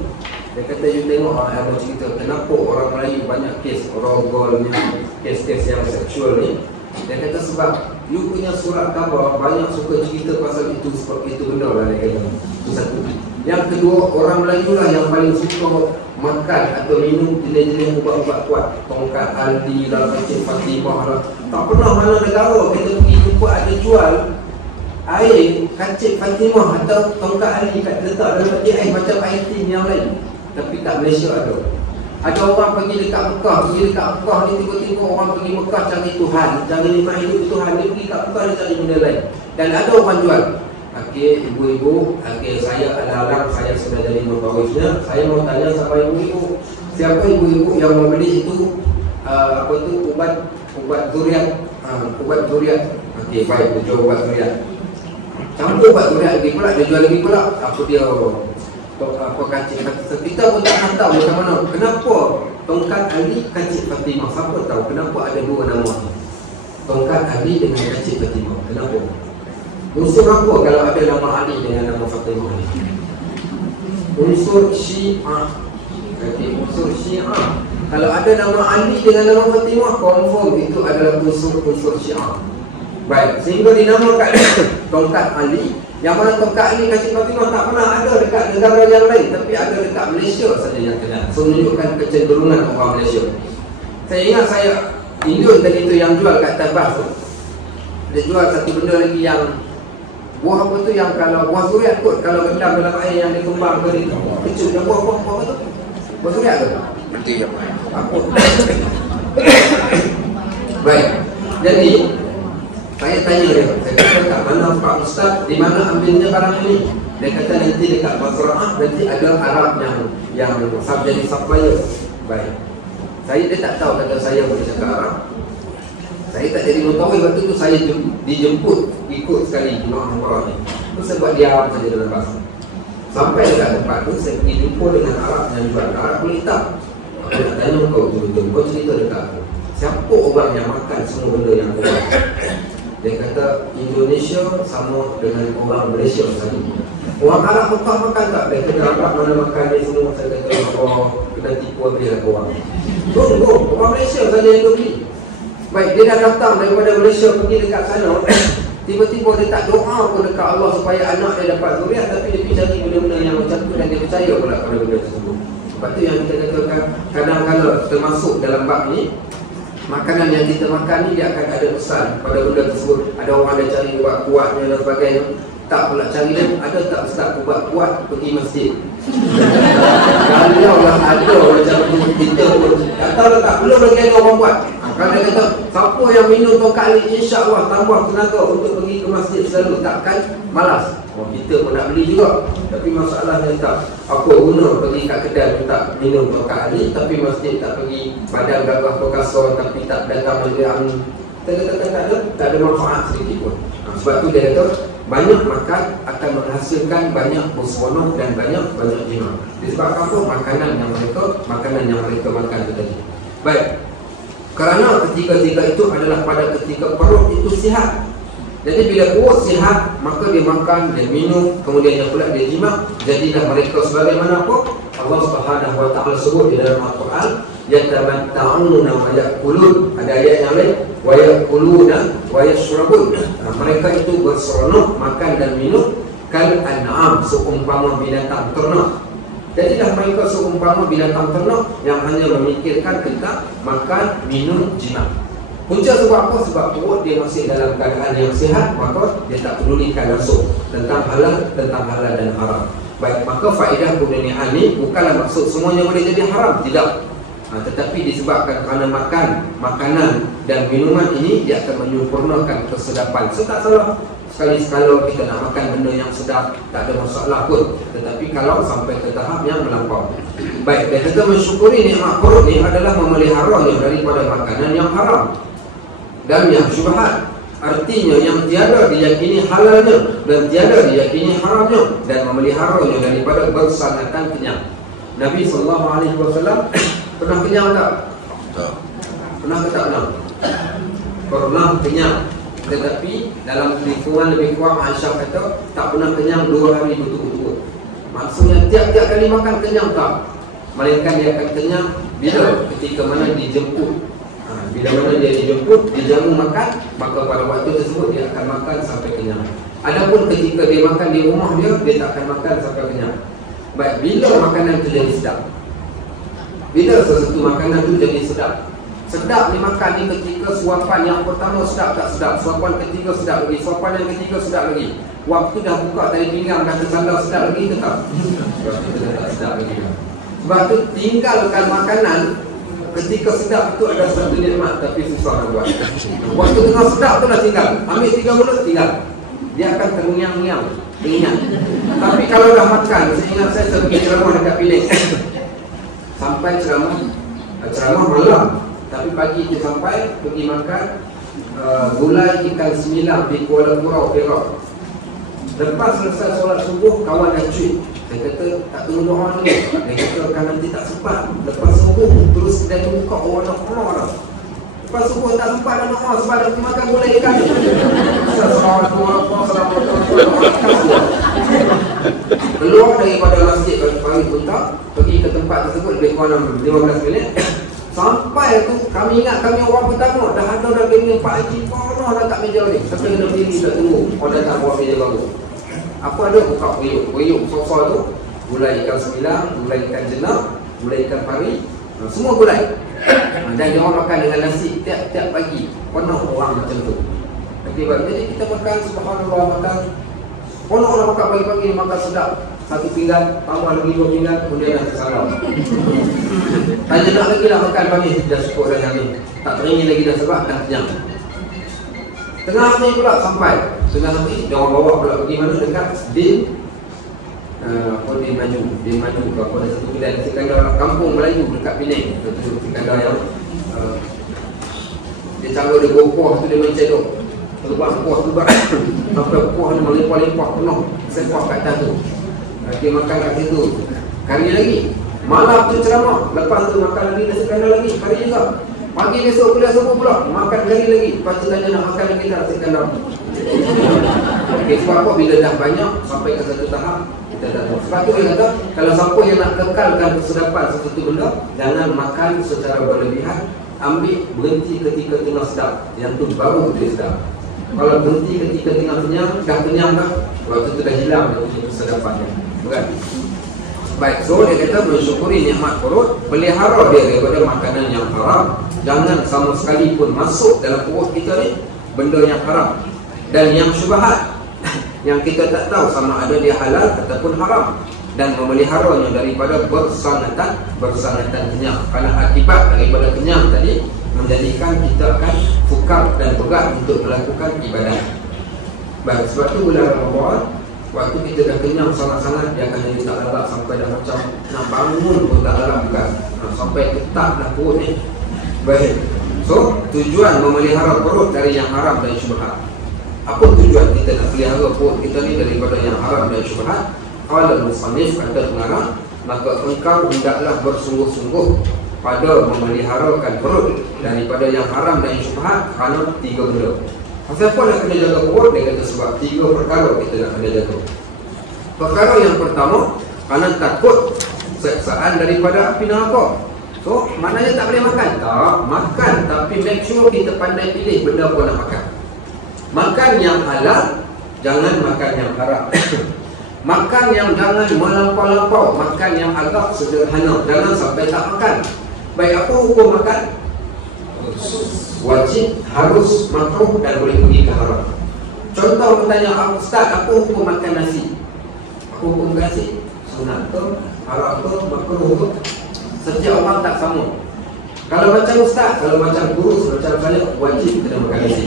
Dia kata you tengok yang bercerita kenapa orang Melayu banyak kes rogolnya, kes-kes yang seksual ni. Dia kata sebab you punya surat khabar banyak suka cerita pasal itu, sebab itu benda lah dia kata. Itu satu. Yang kedua, orang Melayu lah yang paling suka makan atau minum jenis-jenis ubat-ubat kuat. Tongkat Aldi lah, Kacip Fatimah lah. Tak pernah mana negara kita pergi jumpa ada jual air Kacip Fatimah atau tongkat Aldi kat letak dalam peti air macam air tin yang lain. Tapi kat Malaysia ada. Ada orang pergi dekat Mekah ni tiba-tiba orang pergi Mekah cari Tuhan, cari nikmat hidup Tuhan, dia pergi kat Mekah dia cari benda lain. Dan ada orang jual. Okey, ibu-ibu, saya alang-alang saya sudah jadi mutawawisnya. Saya mau tanya sama ibu-ibu, siapa ibu-ibu yang membeli itu ubat zuriat, ubat zuriat. Okey, baik, dia jual ubat zuriat. Campur ubat zuriat lagi pula, dia jual lagi pula. Apa dia Kacip Fatimah. Kita pun tak tahu macam mana. Kenapa tongkat Ali Kacip Fatimah? Siapa tahu kenapa ada dua nama? Tongkat Ali dengan Kacip Fatimah. Kenapa? Unsur apa kalau ada nama Ali dengan nama Fatimah ni? Unsur Syiah. Unsur Syiah. Kalau ada nama Ali dengan nama Fatimah, confirm itu adalah unsur Syiah. Baik, sehingga dinamakan tongkat Ali. Yang mana tongkat Ali Kacip Fatimah tak pernah ada dekat negara yang lain, tapi ada dekat Malaysia saja yang kenal. So, menunjukkan kecenderungan orang Malaysia. Saya ingat Indon tadi tu yang jual kat Tabas tu. Dia jual satu benda lagi yang buah apa tu, yang kalau buah zuriat kot, kalau rendam dalam air yang dia kembang ke dia kecil, yang buah apa tu? Buah zuriat tu? Nanti apa? Baik. Jadi saya tanya dia, saya kata kat mana Pak Ustaz, di mana ambilnya barang ini? Dia kata nanti dekat Mazra'ah, nanti ada Arab yang jadi supplier. Baik. Dia tak tahu kata saya boleh cakap Arab. Saya tak jadi mutawif. Waktu tu saya dijemput ikut sekali jemaah umrah ni. Terus saya buat diam saja dalam bahasa. Sampai dekat tempat tu saya pergi jumpa dengan Arab yang jual. Arab kulit hitam. Aku nak tanya kau betul-betul, kau cerita dekat aku, siapa orang yang makan semua benda yang kau buat? Dia kata Indonesia sama dengan orang Malaysia tadi. Orang Arab Mekah makan tak? Dia kata Arab mana makan ni semua. Saya kata kena tipu habis lah korang. Tunggu, orang Malaysia saja yang beli. Baik, dia dah datang daripada Malaysia pergi dekat sana. Tiba-tiba dia tak doa pun dekat Allah supaya anak dia dapat zuriat, tapi dia pergi cari benda-benda yang macam tu dan dia percaya pula pada benda tersebut. Sebab tu yang kita katakan kadang-kadang termasuk dalam bab ni, makanan yang kita makan ni dia akan ada pesan pada benda tersebut. Ada orang dia cari ubat kuatnya dan sebagainya. Tak pula cari dia, ada tak Ustaz ubat kuat pergi masjid? Kalau lah ada macam tu, kita pun tak tahu tak, belum lagi ada orang buat. Kalau dia kata, siapa yang minum tongkat Ali, insya-Allah tambah tenaga untuk pergi ke masjid selalu, takkan malas. Kita pun nak beli juga. Tapi masalahnya tak, apa guna pergi kat kedai minta minum tongkat Ali, tapi masjid tak pergi, badan gagah perkasa tapi tak datang majlis amin. Kita kata tak ada manfaat sedikit pun. Sebab tu dia kata banyak makan akan menghasilkan banyak buswanah dan banyak jima. Disebabkan apa? Makanan yang mereka makan itu tadi. Baik. Kerana ketiga-tiga itu adalah pada ketika perut itu sihat. Jadi bila perut sihat, maka dia makan, dia minum, kemudian pula dia jima. Jadilah mereka sebagaimana apa? Allah Subhanahu wa taala sebut di dalam Al-Quran, yatamatta'una wa ya'kulun. Ada ayat yang lain, wa ya'kuluna wa yashrabun. Mereka itu berseronok makan dan minum kal an'am, seumpama binatang ternak. Jadilah mereka seumpama binatang ternak yang hanya memikirkan tentang makan, minum, jima. Punca sebab apa? Sebab perut dia masih dalam keadaan yang sihat, maka dia tak pedulikan langsung tentang halal dan haram. Baik, maka faedah pembinaan ni bukanlah maksud semuanya boleh jadi haram, tidak. Tetapi disebabkan kerana makanan dan minuman ini, dia akan menyempurnakan kesedapan. Tak salah sekali-sekala kita nak makan benda yang sedap, tak ada masalah pun. Tetapi kalau sampai ke tahap yang melampau. Baik, dia kata mensyukuri nikmat perut ni adalah memeliharanya daripada makanan yang haram dan yang syubhat. Artinya yang tiada diyakini halalnya dan tiada diyakini haramnya, dan memeliharanya daripada bersangatan kenyang. Nabi SAW pernah kenyang tak? Tak. Pernah ke tak pernah? Pernah kenyang. Tetapi dalam lingkungan lebih kurang Aisyah kata tak pernah kenyang 2 hari berturut-turut. Maksudnya tiap-tiap kali makan kenyang tak, melainkan dia akan kenyang bila ketika mana dijemput. Bila mana dia dijemput, dijamu makan, maka pada waktu tersebut dia akan makan sampai kenyang. Adapun ketika dia makan di rumah dia tak akan makan sampai kenyang. Baik, bila makanan itu jadi sedap, bila sesuatu makanan itu jadi sedap, sedap dimakan ni ketika suapan yang pertama sedap tak sedap, suapan ketiga sedap lagi, suapan yang ketiga sedap lagi. Waktu dah buka tali pinggang dah tersandar sedap lagi ke tak? Waktu dah tak sedap lagi. Sebab tu tinggalkan makanan ketika sedap itu ada satu nikmat tapi susah nak buat. Waktu tengah sedap tu dah tinggal. Ambil 3 mulut tinggal. Dia akan terngiang-ngiang, ingat. Tapi kalau dah makan, saya ingat saya pergi ceramah dekat Penang. Sampai ceramah malam. Tapi pagi kita sampai pergi makan gulai ikan semilang di Kuala Kurau, Perak. Lepas selesai solat subuh, kawan dah cuit. Dia kata tak tunggu doa dulu. Dia kata kan nanti tak sempat. Lepas subuh terus dia buka orang nak keluar dah. Lepas subuh tak sempat dah doa sebab dah makan gulai ikan. Keluar daripada masjid pagi petang, pergi ke tempat tersebut lebih kurang 15 minit. Sampai tu kami ingat kami orang pertama dah ada dah geng Pak Haji kono dah kat meja ni. Sampai kena berdiri dah tunggu orang datang bawa meja baru. Apa ada buka periuk sofa tu, gulai ikan semilang, gulai ikan jenak, gulai ikan pari, semua gulai. Dan dia orang makan dengan nasi tiap-tiap pagi. Penuh orang macam tu. Jadi kita makan subhanallah, makan penuh orang makan pagi-pagi, makan sedap. 1 pinggan, tambah lagi 2 pinggan, kemudian dah tersalam. Tanya nak lagi lah makan pagi, dah cukup dah ni. Tak teringin lagi dah sebab dah kenyang. Tengah hari pula sampai. Tengah hari dia orang bawa pula pergi mana dekat Din Maju ke apa, ada satu kedai nasi kandar kampung Melayu dekat Penang. Itu nasi kandar yang dia cara dia gopoh tu dia main cedok. Lepas kuah juga sampai kuah ni melimpah-limpah penuh sekuah kat atas tu. Dia makan kat situ. Kari lagi. Malam tu ceramah. Lepas tu makan lagi nasi kandar lagi. Kari juga. Pagi besok kuliah subuh pula makan kari lagi. Lepas tu tanya nak makan lagi tak nasi kandar. Okay, sebab apa bila dah banyak sampai ke satu tahap kita dah tahu. Sebab tu dia kata kalau siapa yang nak kekalkan kesedapan sesuatu benda, jangan makan secara berlebihan. Ambil berhenti ketika tengah sedap. Yang tu baru dia sedap. Kalau berhenti ketika tengah kenyang dah, waktu tu dah hilang kesedapannya. Bukan? Baik, so dia kata mensyukuri nikmat perut, pelihara dia daripada makanan yang haram. Jangan sama sekali pun masuk dalam perut kita ni benda yang haram dan yang syubhat yang kita tak tahu sama ada dia halal ataupun haram, dan memeliharanya daripada bersangatan kenyang. Kerana akibat daripada kenyang tadi menjadikan kita akan fukar dan berat untuk melakukan ibadah. Baik, sebab tu bulan Ramadan waktu kita dah kenyang sangat-sangat, dia akan jadi tak lalap sampai dah macam nak bangun pun tak lalap bukan. Sampai ketak dah perut ni. Baik, so tujuan memelihara perut dari yang haram dan syubhat. Apa tujuan kita nak pelihara perut kita ni daripada yang haram dan syubhat? Qala al-musannif, kata pengarang, maka engkau hendaklah bersungguh-sungguh pada memeliharakan perut daripada yang haram dan syubhat kerana 3 benda. Kenapa nak kena jaga perut? Dia kata sebab 3 perkara kita nak kena jaga. Perkara yang pertama, kerana takut seksaan daripada api neraka. So, maknanya tak boleh makan? Tak, makan, tapi make sure kita pandai pilih benda apa nak makan. Makan yang halal, jangan makan yang haram. Makan yang jangan melampau-lampau, makan yang agak sederhana, jangan sampai tak makan. Baik, apa hukum makan? Wajib, harus, makruh dan boleh pergi ke haram. Contoh bertanya, Ustaz, apa hukum makan nasi? Apa hukum nasi? Sunat ke? Haram ke? Makruh ke? Setiap orang tak sama. Kalau macam Ustaz, kalau macam guru, macam saya, wajib kena makan nasi.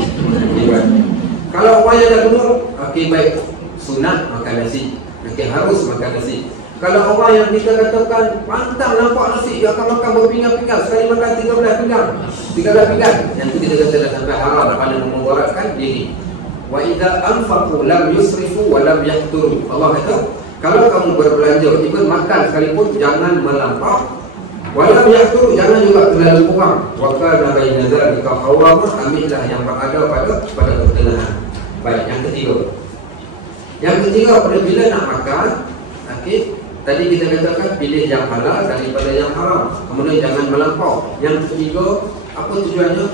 Kalau orang yang dah gemuk, okey baik, sunat makan nasi. Okey, harus makan nasi. Kalau orang yang kita katakan pantang nampak nasi, dia akan makan berpinggan-pinggan, sekali makan 13 pinggan. Yang tu kita kata dah sampai haram, dah pandai memudaratkan diri. Wa idza anfaqu lam yusrifu wa lam yahturu. Allah kata Kalau kamu berbelanja, even makan sekalipun, jangan melampau. Walau yaktu, jangan juga terlalu kurang. Wakal nabai nazar jika khawam, ambillah yang berada pada pertengahan. Baik, yang ketiga. Yang ketiga, apabila nak makan, okey, tadi kita katakan pilih yang halal daripada yang haram. Kemudian jangan melampau. Yang ketiga, apa tujuannya?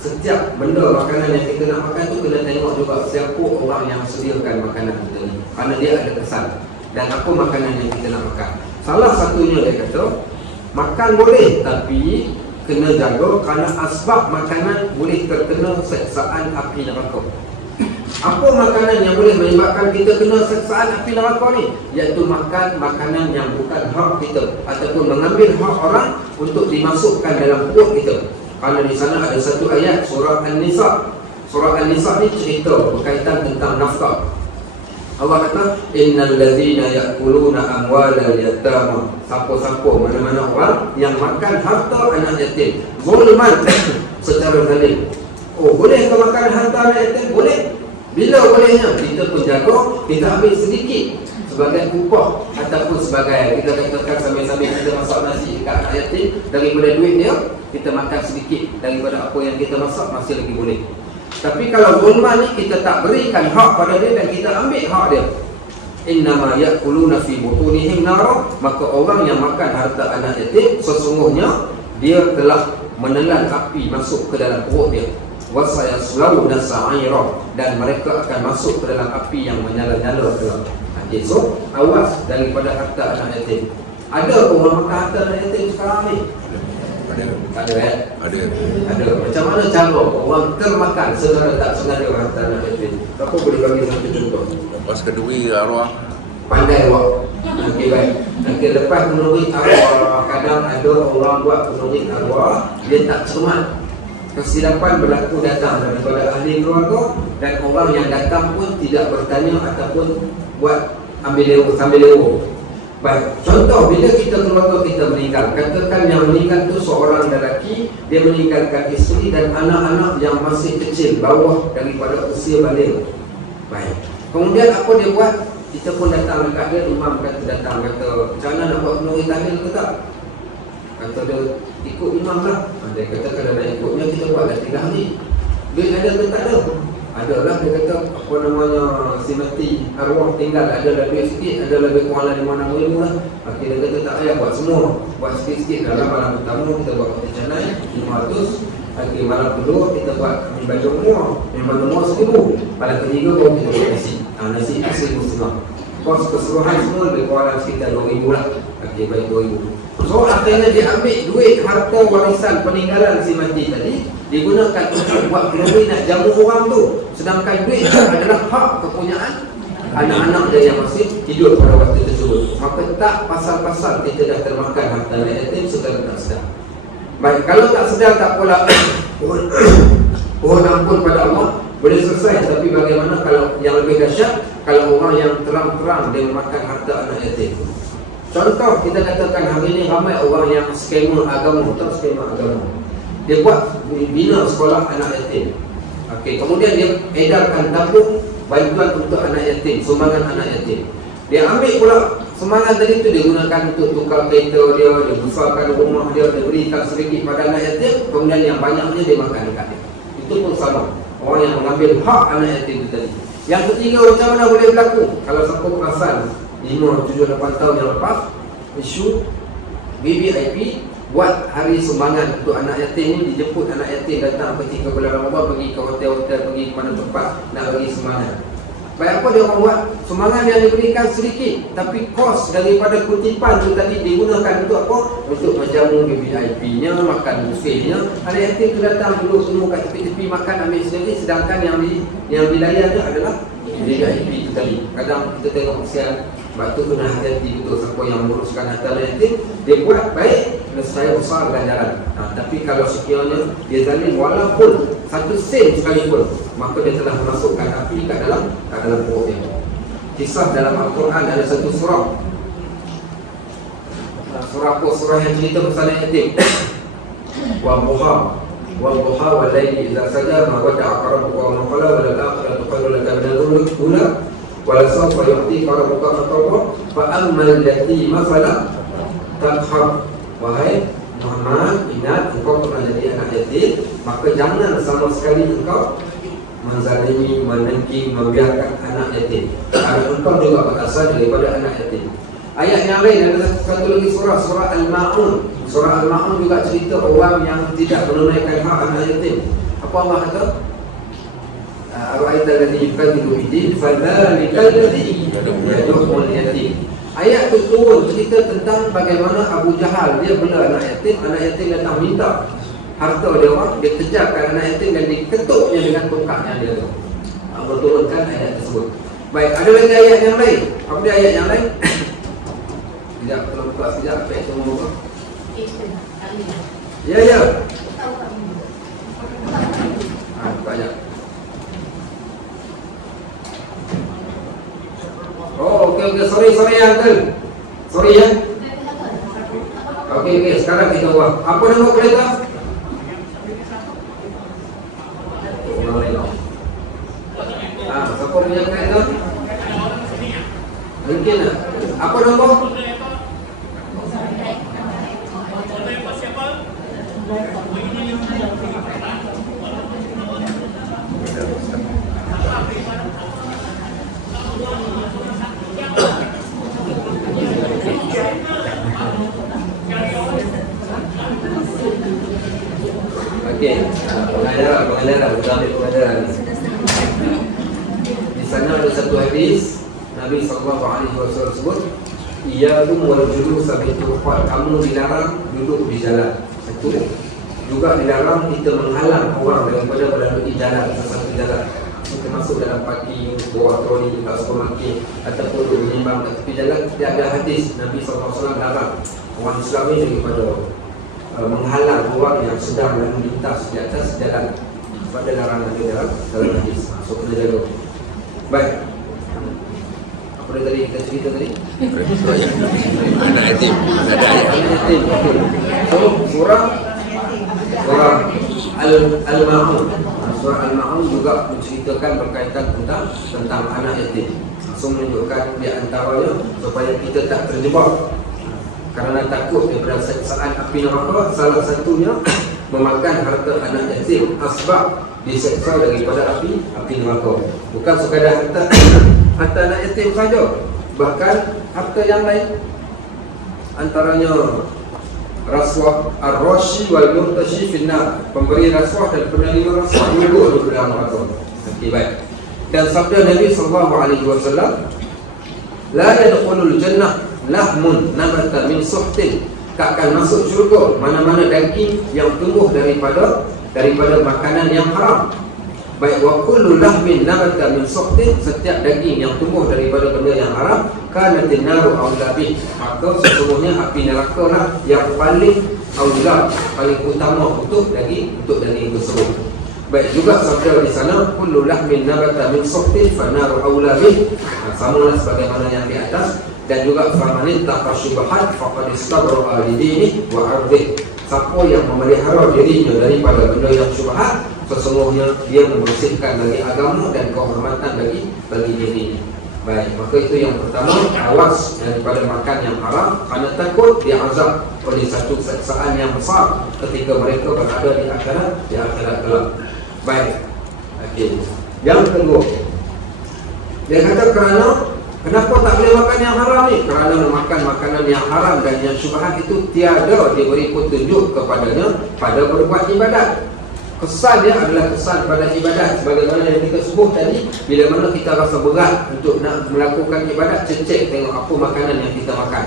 Setiap benda makanan yang kita nak makan tu kena tengok juga siapa orang yang sediakan makanan kita ni, kerana dia ada kesan. Dan apa makanan yang kita nak makan. Salah satunya dia kata, makan boleh tapi kena jaga kerana asbab makanan boleh terkena seksaan api neraka. Apa makanan yang boleh menyebabkan kita kena seksaan api neraka ni? Iaitu makan makanan yang bukan hak kita, ataupun mengambil hak orang untuk dimasukkan dalam perut kita. Kerana di sana ada satu ayat surah An-Nisa. Surah An-Nisa ni cerita berkaitan tentang nafkah. Allah kata, innal ladzina ya'kuluna amwalal yatama. Siapa-siapa, mana-mana orang yang makan harta anak yatim zulman, secara zalim. Oh, boleh ke makan harta anak yatim? Boleh. Bila bolehnya? Kita pun jaga, kita ambil sedikit sebagai upah ataupun sebagai, kita katakan sambil-sambil kita masak nasi dekat anak yatim, daripada duit dia kita makan sedikit daripada apa yang kita masak, masih lagi boleh. Tapi kalau zulman ni kita tak berikan hak pada dia dan kita ambil hak dia, innama ya'kuluna fi butunihim nar, maka orang yang makan harta anak yatim sesungguhnya dia telah menelan api masuk ke dalam perut dia. Wasayaslawna sa'ira, dan mereka akan masuk ke dalam api yang menyala-nyala dalam. Okay, so awas daripada harta anak yatim. Ada orang makan harta anak yatim sekarang ni? Ada kan? Ada. Macam mana cara orang termakan sengaja tak sengaja harta anak yatim? Apa boleh bagi satu contoh? Lepas kedui arwah. Pandai awak. Okey, baik. Okey, lepas menurut arwah, kadang ada orang buat menurut arwah, dia tak cermat. Kesilapan berlaku datang daripada ahli keluarga, dan orang yang datang pun tidak bertanya ataupun buat ambil lewa. Baik, contoh bila kita keluarga kita meninggal, katakan yang meninggal tu seorang lelaki, dia meninggalkan isteri dan anak-anak yang masih kecil, bawah daripada usia balik. Baik, kemudian apa dia buat? Kita pun datang dekat dia, imam kata datang, kata macam mana nak buat penuri tahlil ke tak? Kata dia, ikut imam lah. Dia kata kalau nak ikutnya kita buat dah 3 hari. Duit ada ke tak ada? Adalah, dia kata apa namanya, si mati arwah tinggal, ada dah duit sikit, ada lebih kurang lah 5-6 ribu lah. Akhirnya dia kata tak payah buat semua, buat sikit-sikit. Dalam malam pertama kita buat kopi canai 500. Akhir malam kedua kita buat baju rumah 1000. Malam ketiga baru kita buat nasi. Nasi itu 1,500. Kos keseluruhan semua lebih kurang sekitar 2,000 lah. Akhir baik 2,000. So akhirnya dia ambil duit harta warisan peninggalan si mati tadi, digunakan untuk buat penuri nak jamu orang tu. Sedangkan duit adalah hak kepunyaan anak-anak dia yang masih hidup pada waktu tersebut. Maka tak pasal-pasal kita dah termakan harta anak yatim secara tak sedar. Baik, kalau tak sedar tak apalah. Mohon ampun pada Allah, boleh selesai. Tapi bagaimana kalau yang lebih dahsyat, kalau orang yang terang-terang dia memakan harta anak yatim? Contoh, kita katakan hari ini ramai orang yang skema agama. Tahu skema agama? Dia buat bina sekolah anak yatim. Okey, kemudian dia edarkan tabung bantuan untuk anak yatim, sumbangan anak yatim. Dia ambil pula sumbangan tadi tu, dia gunakan untuk tukar kereta dia, dia besarkan rumah dia, dia berikan sedikit pada anak yatim, kemudian yang banyaknya dia makan dekat dia. Itu pun sama, orang yang mengambil hak anak yatim itu tadi. Yang ketiga, macam mana boleh berlaku? Kalau siapa perasan 5, 7, 8 tahun yang lepas, isu BBIP buat hari sumbangan untuk anak yatim ni, dijemput anak yatim datang ketika bulan Ramadan, pergi ke hotel-hotel, pergi ke mana tempat nak bagi sumbangan. Baik, apa dia orang buat? Sumbangan yang diberikan sedikit, tapi kos daripada kutipan tu tadi digunakan untuk apa? Untuk menjamu BBIP-nya, makan buffet-nya. Anak yatim tu datang dulu semua kat tepi-tepi makan, ambil sendiri, sedangkan yang dilayarnya adalah BBIP itu tadi. Kadang kita tengok kesian, sebab tu kena hati-hati betul siapa yang menguruskan harta yatim. Dia buat baik, saya besar ganjaran. Tapi kalau sekiranya dia zalim walaupun 1 sen sekalipun, maka dia telah memasukkan api kat dalam perut dia. Kisah dalam Al-Quran ada satu surah. Surah apa? Surah yang cerita pasal yatim. Wa-duha wal-laili idza saja ma wada'a rabbuka wa ma qala wa la ta'khudhu laka min al-ula wa la sawfa fa yu'tika rabbuka fatarda fa ammal yatima fala taqhar. Wahai Muhammad, ingat engkau pernah jadi anak yatim, maka jangan sama sekali engkau menzalimi, menengking, membiarkan anak yatim. Karena engkau juga berasal daripada anak yatim. Ayat yang lain ada satu lagi surah Al-Ma'un. Surah Al-Ma'un juga cerita orang yang tidak menunaikan hak anak yatim. Apa Allah kata? Ar-ra'aita alladhi yukadzibu bid-din fadzalikal ladzi yad'ul yatim. Ayat itu turun cerita tentang bagaimana Abu Jahal dia bela anak yatim datang minta harta dia orang, dia kejarkan anak yatim dan diketuknya dengan tongkatnya dia. Allah turunkan ayat tersebut. Baik, ada lagi ayat yang lain. Apa dia ayat yang lain? Sekejap, kalau buka sekejap, apa yang semua buka? Ya. Buka sekejap. Oh, okey, sorry uncle. Sorry ya. Okey, sekarang kita buat. Apa nama kereta? Siapa punya kereta? Mungkin lah. Apa nama? Okey, pengajaran. Di sana ada satu hadis Nabi SAW sebut, iyyakum wal julusa bil turqat, kamu dilarang duduk di jalan. Itu juga dilarang kita menghalang orang daripada melalui jalan, sesuatu jalan. Termasuk dalam parking, bawa troli dekat supermarket ataupun menyimbang kat tepi jalan. Tidak ada hadis Nabi SAW larang orang Islam ini daripada menghalang orang yang sedang lalu lintas di atas jalan. Pada larangan di dalam hadis. So kena jaga. Baik. Apa dia tadi kita cerita tadi? Anak yatim. Ada ayat. So surah Al-Ma'un. Surah Al-Ma'un juga menceritakan berkaitan tentang anak yatim. So menunjukkan di antaranya supaya kita tak terjebak kerana takut daripada siksaan api neraka. Salah satunya memakan harta anak yatim, asbab diseksa daripada api neraka. Bukan sekadar harta anak yatim saja, bahkan harta yang lain, antaranya rasuah, ar-rashi wal murtashi finnar, pemberi rasuah dan penerima rasuah duduk di dalam neraka. Okey, baik. Dan sabda Nabi SAW, la yadkhulul jannah lahmun nabata min suhtin, tak akan masuk syurga mana-mana daging yang tumbuh daripada makanan yang haram. Baik, wa kullu lahmin nabata min suhtin, setiap daging yang tumbuh daripada benda yang haram, kanatin naru aula bih, maka sesungguhnya api neraka lah yang paling aula, paling utama untuk daging tersebut. Baik, juga sabda di sana, kullu lahmin nabata min suhtin fa naru aula bih, samalah sebagaimana yang di atas. Dan juga famanit taqasyubahat faqad istabra'a li dinihi wa 'ardih. Siapa yang memelihara dirinya daripada benda yang syubhat, sesungguhnya dia membersihkan bagi agama dan kehormatan bagi dirinya. Baik, maka itu yang pertama, awas daripada makan yang haram kerana takut diazab oleh satu siksaan yang besar ketika mereka berada di akhirat kelak. Baik. Okey. Yang kedua, dia kata kenapa tak boleh makan yang haram ni? Kerana memakan makanan yang haram dan yang syubhat itu tiada diberi petunjuk kepadanya pada berbuat ibadat. Kesan dia adalah kesan pada ibadat, sebagaimana yang kita sebut tadi. Bila mana kita rasa berat untuk nak melakukan ibadat, cek tengok apa makanan yang kita makan.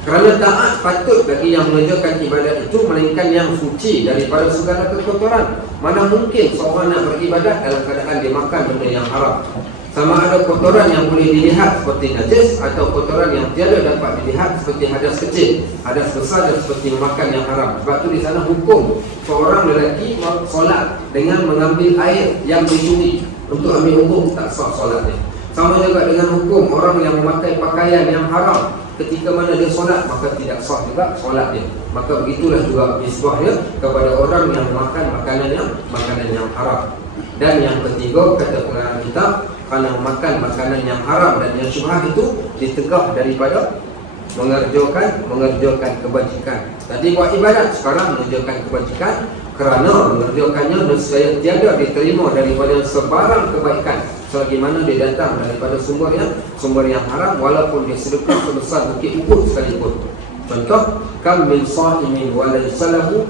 Kerana taat patut bagi yang mengerjakan ibadat itu, melainkan yang suci daripada segala kekotoran. Mana mungkin seorang nak beribadat dalam keadaan dia makan benda yang haram. Sama ada kotoran yang boleh dilihat seperti najis, atau kotoran yang tiada dapat dilihat seperti hadas kecil, hadas besar dan seperti memakan yang haram. Sebab tu di sana hukum seorang lelaki solat dengan mengambil air yang dicuri untuk ambil wudu, tak sah solatnya. Sama juga dengan hukum orang yang memakai pakaian yang haram, ketika mana dia solat maka tidak sah juga solat dia. Maka begitulah juga misbahnya kepada orang yang memakan makanan yang haram. Dan yang ketiga, kata pengarang kitab, kerana makan makanan yang haram dan yang syubhat itu ditegah daripada mengerjakan kebajikan. Tadi buat ibadat, sekarang mengerjakan kebajikan, kerana mengerjakannya nescaya tiada diterima daripada sebarang kebaikan selagi mana dia datang daripada sumber yang haram, walaupun dia sedekah sebesar bukit Uhud sekalipun. Contoh, kam min sha'imin wa laysa lahu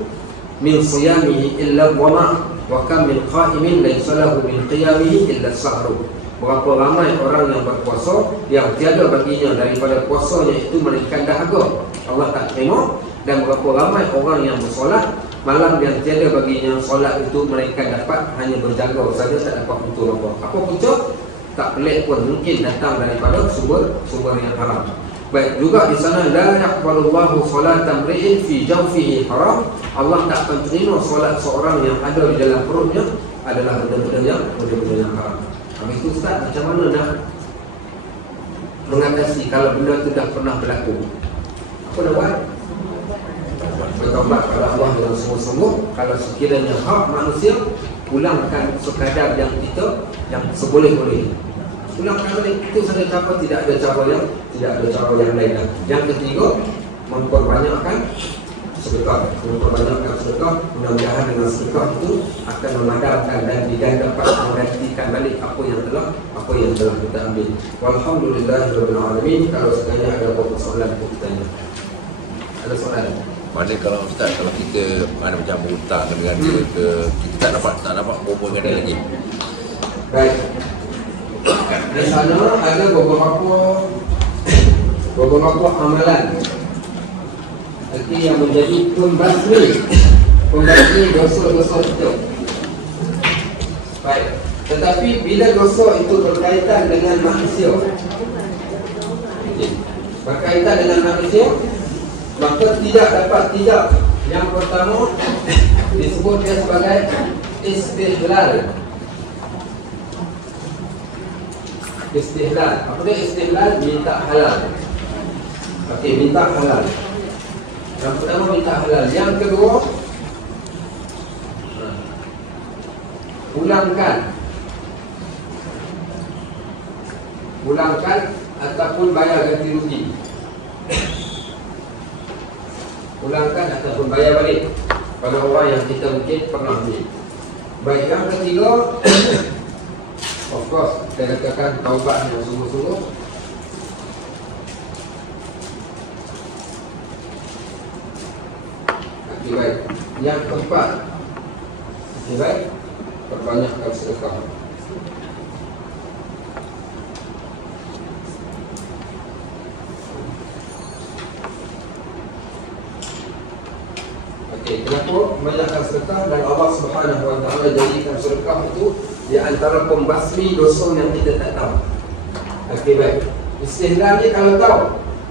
min siyamihi illa dhama' wa kam min qa'imin laysa lahu min qiyamihi illa sahru. Berapa ramai orang yang berpuasa yang tiada baginya daripada puasanya itu melainkan dahaga, Allah tak terima. Dan berapa ramai orang yang bersolat malam yang tiada baginya solat itu melainkan dapat hanya berjaga saja, tak dapat betul apa punca. Tak pelik pun mungkin datang daripada sumber yang haram. Baik, juga di sana la yaqbalullahu salatan mri'in fi jawfihi haram. Allah tak akan terima solat seorang yang ada di dalam perutnya adalah benda-benda yang haram. Habis itu Ustaz, macam mana nak mengatasi kalau benda itu dah pernah berlaku? Apa nak buat? Bertaubat kepada Allah dengan sungguh-sungguh. Kalau sekiranya hak manusia, pulangkan sekadar yang seboleh-boleh. Pulangkan balik, itu saja cara, tidak ada cara yang lain. Yang ketiga, memperbanyakkan sedekah. Mudah-mudahan dengan sedekah itu akan memadamkan dan dapat menggantikan balik apa yang telah kita ambil. Walhamdulillahirabbil alamin. Kalau sekiranya ada apa-apa soalan kita tanya. Ada soalan? Mana kalau Ustaz, kalau kita mana macam berhutang dengan kita tak dapat berapa dengan lagi. Baik. Di sana ada beberapa amalan yang menjadi pembasmi dosa-dosa kita. Baik. Tetapi bila dosa itu berkaitan dengan manusia, maka tidak dapat tidak. Yang pertama disebut dia sebagai istihlal. Apa dia istihlal? Minta halal. Okey, minta halal. Yang pertama minta halal. Yang kedua, pulangkan ataupun bayar ganti rugi. Pulangkan ataupun bayar balik pada orang yang kita mungkin pernah beli. Baik, yang ketiga, of course, saya katakan taubat yang sungguh-sungguh. Okay, baik. Yang keempat, okay, baik, perbanyakkan sedekah. Kenapa banyakkan sedekah? Dan Allah Subhanahu Wa Taala jadikan sedekah itu di antara pembasmi dosa yang kita tak tahu. Okey, baik. Istihlal ni kalau tahu,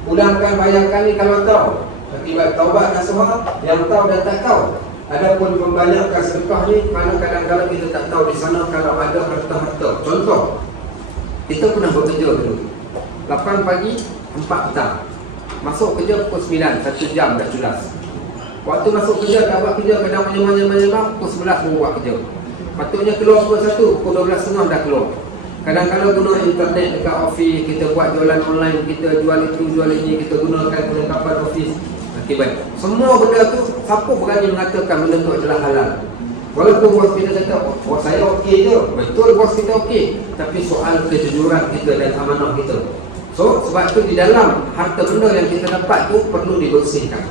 pulangkan bayarkan ni kalau tahu. Okey, baik. Taubat dan semua yang tahu dan tak tahu. Adapun membanyakkan sedekah ni kerana kadang-kadang kita tak tahu di sana kalau ada harta-harta. Contoh, kita pernah bekerja dulu 8 pagi 4 petang. Masuk kerja pukul 9, 1 jam dah jelas. Waktu masuk kerja, tak buat kerja, kadang banyak-banyak pukul 11 baru buat kerja. Patutnya keluar pukul 1, pukul 12.30 dah keluar. Kadang-kadang guna internet dekat office, kita buat jualan online, kita jual itu, jual ini, kita gunakan perlengkapan office. Okey, baik. Semua benda tu, siapa berani mengatakan benda tu adalah halal? Walaupun bos kita kata, bos saya okey je, betul bos kita okey, tapi soal kejujuran kita dan amanah kita. So, sebab tu di dalam harta benda yang kita dapat tu perlu dibersihkan.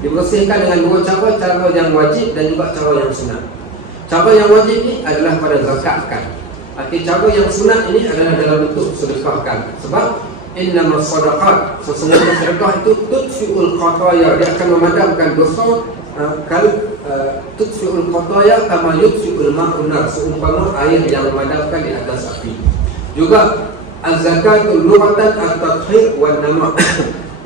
Dibersihkan dengan dua cara, cara yang wajib dan juga cara yang sunat. Cara yang wajib ni adalah pada zakatkan. Arti cara yang sunat ini adalah dalam bentuk sedekahkan. Sebab innamas sadaqat, sesungguhnya sedekah itu tudfi'ul khataya, dia akan memadamkan dosa. Tudfi'ul khataya kama yudfi'ul ma'un nar, seumpama air yang memadamkan di atas api. Juga az-zakatul lughatan at-tathhir wan nama'.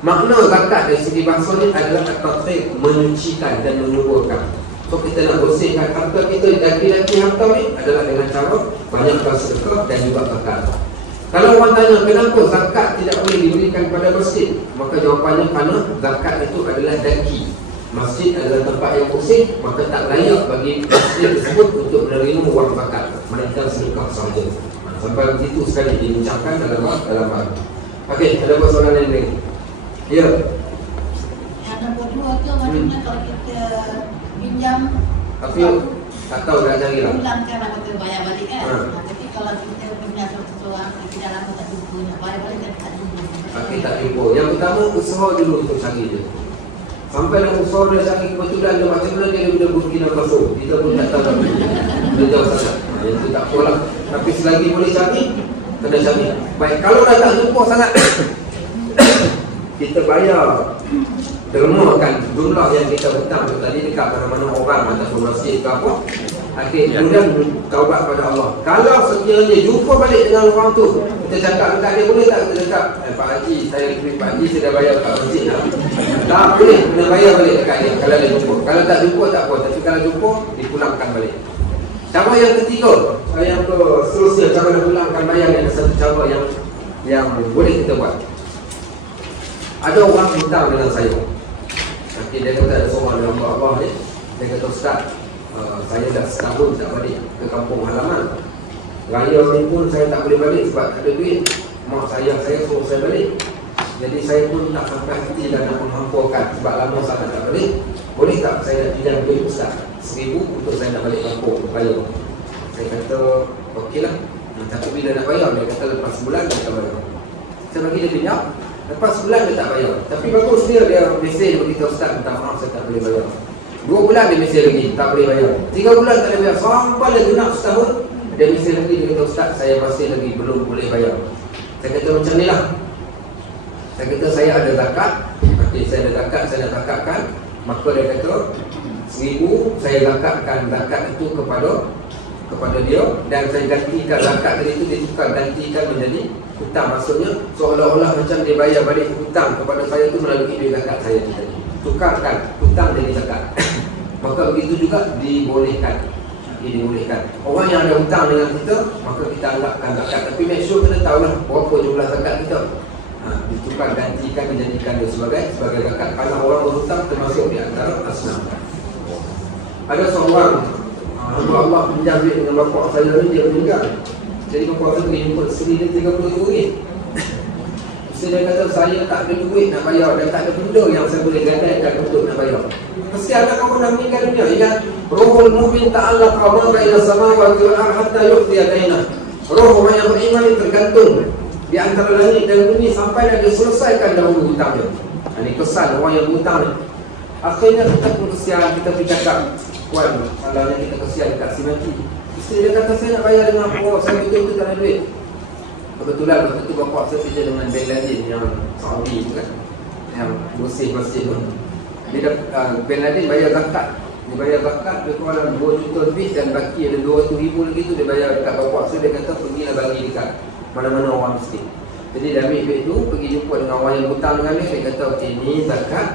Makna zakat dari segi bahasa ni adalah at-tathhir, menyucikan dan menyuburkan. So kita nak bersihkan harta kita, daki-daki harta ni adalah dengan cara banyakkan sedekah dan juga zakat. Kalau orang tanya kenapa zakat tidak boleh diberikan pada masjid, maka jawapannya kerana zakat itu adalah daki. masjid adalah tempat yang pusing, maka tak layak bagi masjid tersebut untuk menerima wang zakat, melainkan sedekah sahaja. Sampai begitu sekali diucapkan dalam hal. Okey, ada apa soalan lain? Ya. Yang nombor 2 tu maksudnya kalau kita pinjam Tapi tak tahu nak cari lah. bulan kan nak kita bayar balik kan. Tapi kalau kita pinjam seseorang kita lama tak jumpa nak bayar balik kan tak jumpa. Okey, tak jumpa. Yang pertama usaha dulu untuk cari dia. Sampai nak usaha dia cari kebetulan dia macam mana dia boleh Burkina Faso. Kita pun tak tahu. Dia jauh sangat. Yang tu tak apalah. Tapi selagi boleh cari, kena cari. Baik, kalau dah tak jumpa sangat kita bayar dermakan jumlah yang kita hutang tu tadi dekat mana-mana orang ataupun masjid ke apa. Okey, kemudian taubat pada Allah. Kalau sekiranya jumpa balik dengan orang tu, kita cakap dekat dia, boleh tak kita cakap, Pak Haji, saya beri Pak Haji, saya dah bayar kat masjid dah. Tak boleh, kena bayar balik dekat dia kalau dia jumpa. Kalau tak jumpa tak apa, tapi kalau jumpa dipulangkan balik. Cara yang ketiga, yang seterusnya, cara nak pulangkan bayar yang satu cara yang boleh kita buat. Ada orang hutang dengan saya. Nanti dia kata ada seorang dengan abah dia. Dia kata, Ustaz, saya dah setahun tak balik ke kampung halaman. Raya ni pun saya tak boleh balik sebab tak ada duit. Mak saya suruh saya balik. Jadi saya pun tak sampai hati dan nak menghampurkan sebab lama sangat tak balik. Boleh tak saya nak pinjam duit Ustaz 1,000 untuk saya nak balik kampung bayar? Saya kata okeylah. Tapi bila nak bayar, dia kata lepas sebulan dia tak bayar. Saya bagi dia pinjam, lepas sebulan dia tak bayar. Tapi bagus dia mesej beritahu Ustaz, minta maaf saya tak boleh bayar. 2 bulan dia mesej lagi, tak boleh bayar. 3 bulan tak boleh bayar, sampai dia genap setahun, dia mesej lagi, dia kata Ustaz saya masih lagi belum boleh bayar. Saya kata macam ni lah. Saya kata saya ada zakat. Okey, saya ada zakat, saya nak zakatkan. Maka dia kata 1,000 saya zakatkan zakat itu kepada dia, dan saya gantikan zakat tadi itu, ditukar gantikan menjadi hutang. Maksudnya seolah-olah macam dia bayar balik hutang kepada saya itu melalui duit zakat saya tadi. Tukarkan hutang jadi zakat. Maka begitu juga dibolehkan. Dibolehkan. Orang yang ada hutang dengan kita, maka kita anggapkan zakat. Tapi make sure kita tahulah berapa jumlah zakat kita. Ditukar gantikan menjadikan dia sebagai zakat. Kalau orang berhutang termasuk di antara asnaf. Ada seorang Allah pinjam duit dengan bapak saya ni, dia meninggal. Jadi bapak saya pergi jumpa isteri dia RM30,000. Isteri dia kata saya tak ada duit nak bayar dan tak ada benda yang saya boleh gadaikan untuk nak bayar. Mesti anak kamu dah meninggal dunia. Ingat, Ruhul Mu'min ta'allaq ma baina samawati wal ardh hatta yuqdi dainah. Roh orang yang beriman ini tergantung di antara langit dan bumi sampai dah diselesaikan dahulu hutangnya. Ini kesan orang yang berhutang ni. Akhirnya kita pun kesian, kita bercakap, Puan, salahnya kita kesian dekat si mati. Isteri dia kata saya nak bayar dengan bapak saya, betul-betul tak ada duit. Kebetulan waktu tu bapak saya kerja dengan Bin Laden yang Saudi tu kan, yang bersih masjid tu. Bin Laden bayar zakat. Dia bayar zakat lebih kurang 2 juta lebih, dan baki ada 200,000 lagi tu dia bayar dekat bapak saya. Dia kata pergilah bagi dekat mana-mana orang miskin. Jadi dia ambil duit tu, pergi jumpa dengan orang yang hutang dengan dia. Dia kata okey, ni zakat,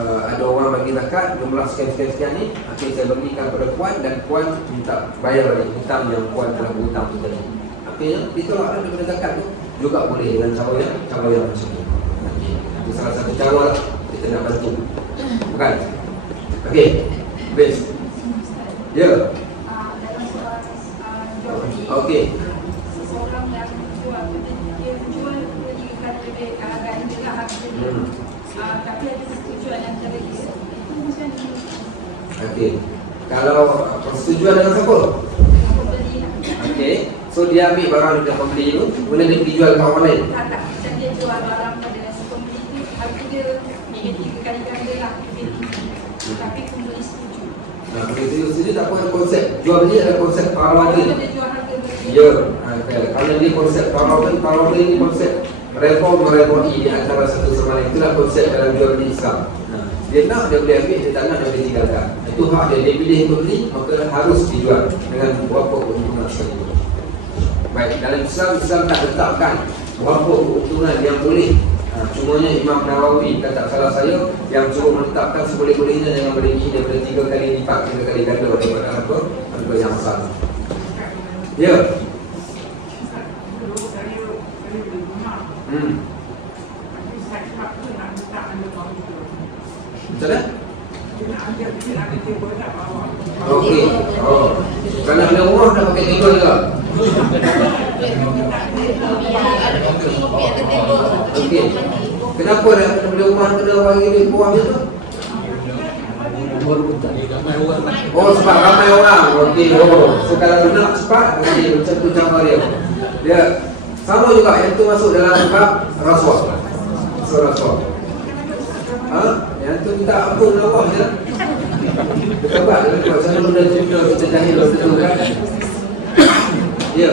ada orang bagi zakat jumlah sekian-sekian ni, akhirnya saya bagikan kepada puan, dan puan minta bayar balik hutang yang puan telah berhutang tu tadi. Akhirnya ditolak daripada zakat tu juga boleh dengan cara yang macam ni. Itu salah satu cara lah kita nak bantu, bukan? Okey, best. Ya. Okey. Seseorang yang jual, dia jual berikan lebih harga harga. Tapi ada persetujuan antara dia. Itu macam ni. Okey. Kalau persetujuan dengan siapa? Dengan pembeli. Okey. So dia ambil barang dekat pembeli tu, kemudian dia pergi jual ke orang lain. Tak. Macam dia jual barang pada si pembeli tu, harga dia negatif 3 kali ganda lah. Tapi pembeli setuju. Setuju tak apa, ada konsep. Jual beli ada konsep tarawih. Kalau dia jual harga berbeza. Ya. Kalau dia konsep tarawih ni konsep reform di antara satu sama lain. Itulah konsep dalam jual beli Islam. Dia nak, dia boleh ambil, dia tak nak, dia boleh tinggalkan. Itu hak dia. Dia pilih untuk beli, maka harus dijual dengan berapa keuntungan sekali. Baik, dalam Islam tak letakkan berapa keuntungan yang boleh. Cumanya Imam Nawawi kata salah saya, yang suruh menetapkan seboleh-bolehnya jangan melebihi daripada 3 kali lipat, 3 kali ganda daripada harga yang asal. Ya. Macam mana? Okey. Oh. Kalau ada rumah dah pakai tembok juga. Okey. Kenapa dah beli rumah kena bagi duit buang tu? Oh, sebab ramai orang. Okey. Oh, so kalau nak cepat, okey, macam tu cara dia. Dia sama juga yang tu masuk dalam bab rasuah. So rasuah. Yang tu minta ampun Allah je. Sebab macam mana benda tu kita jahil betul kan? Ya.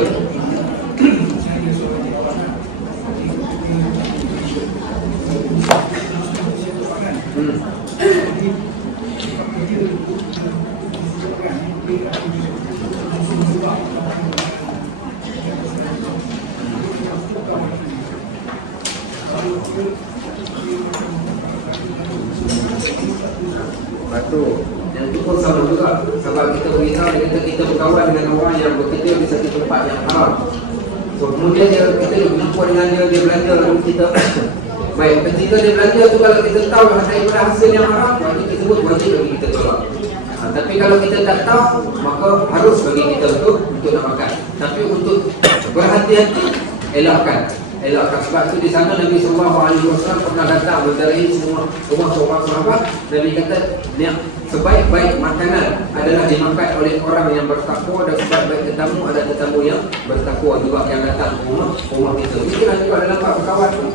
Betul. Yang itu pun sama juga. Sebab kita beritahu kita berkawan dengan orang yang bekerja di satu tempat yang haram. So kemudian kita berjumpa dengan dia belanja lalu kita baik, ketika dia belanja tu kalau kita tahu daripada hasil yang haram, wajib kita sebut wajib bagi kita tolak. Tapi kalau kita tak tahu, maka harus bagi kita untuk nak makan. Tapi untuk berhati-hati, elakkan. Sebab tu di sana Nabi SAW pernah datang mendarai semua rumah seorang sahabat. Nabi kata, sebaik-baik makanan adalah dimakan oleh orang yang bertakwa, dan sebaik-baik tetamu adalah tetamu yang bertakwa juga yang datang ke rumah kita. Itulah juga dalam bab kawan tu.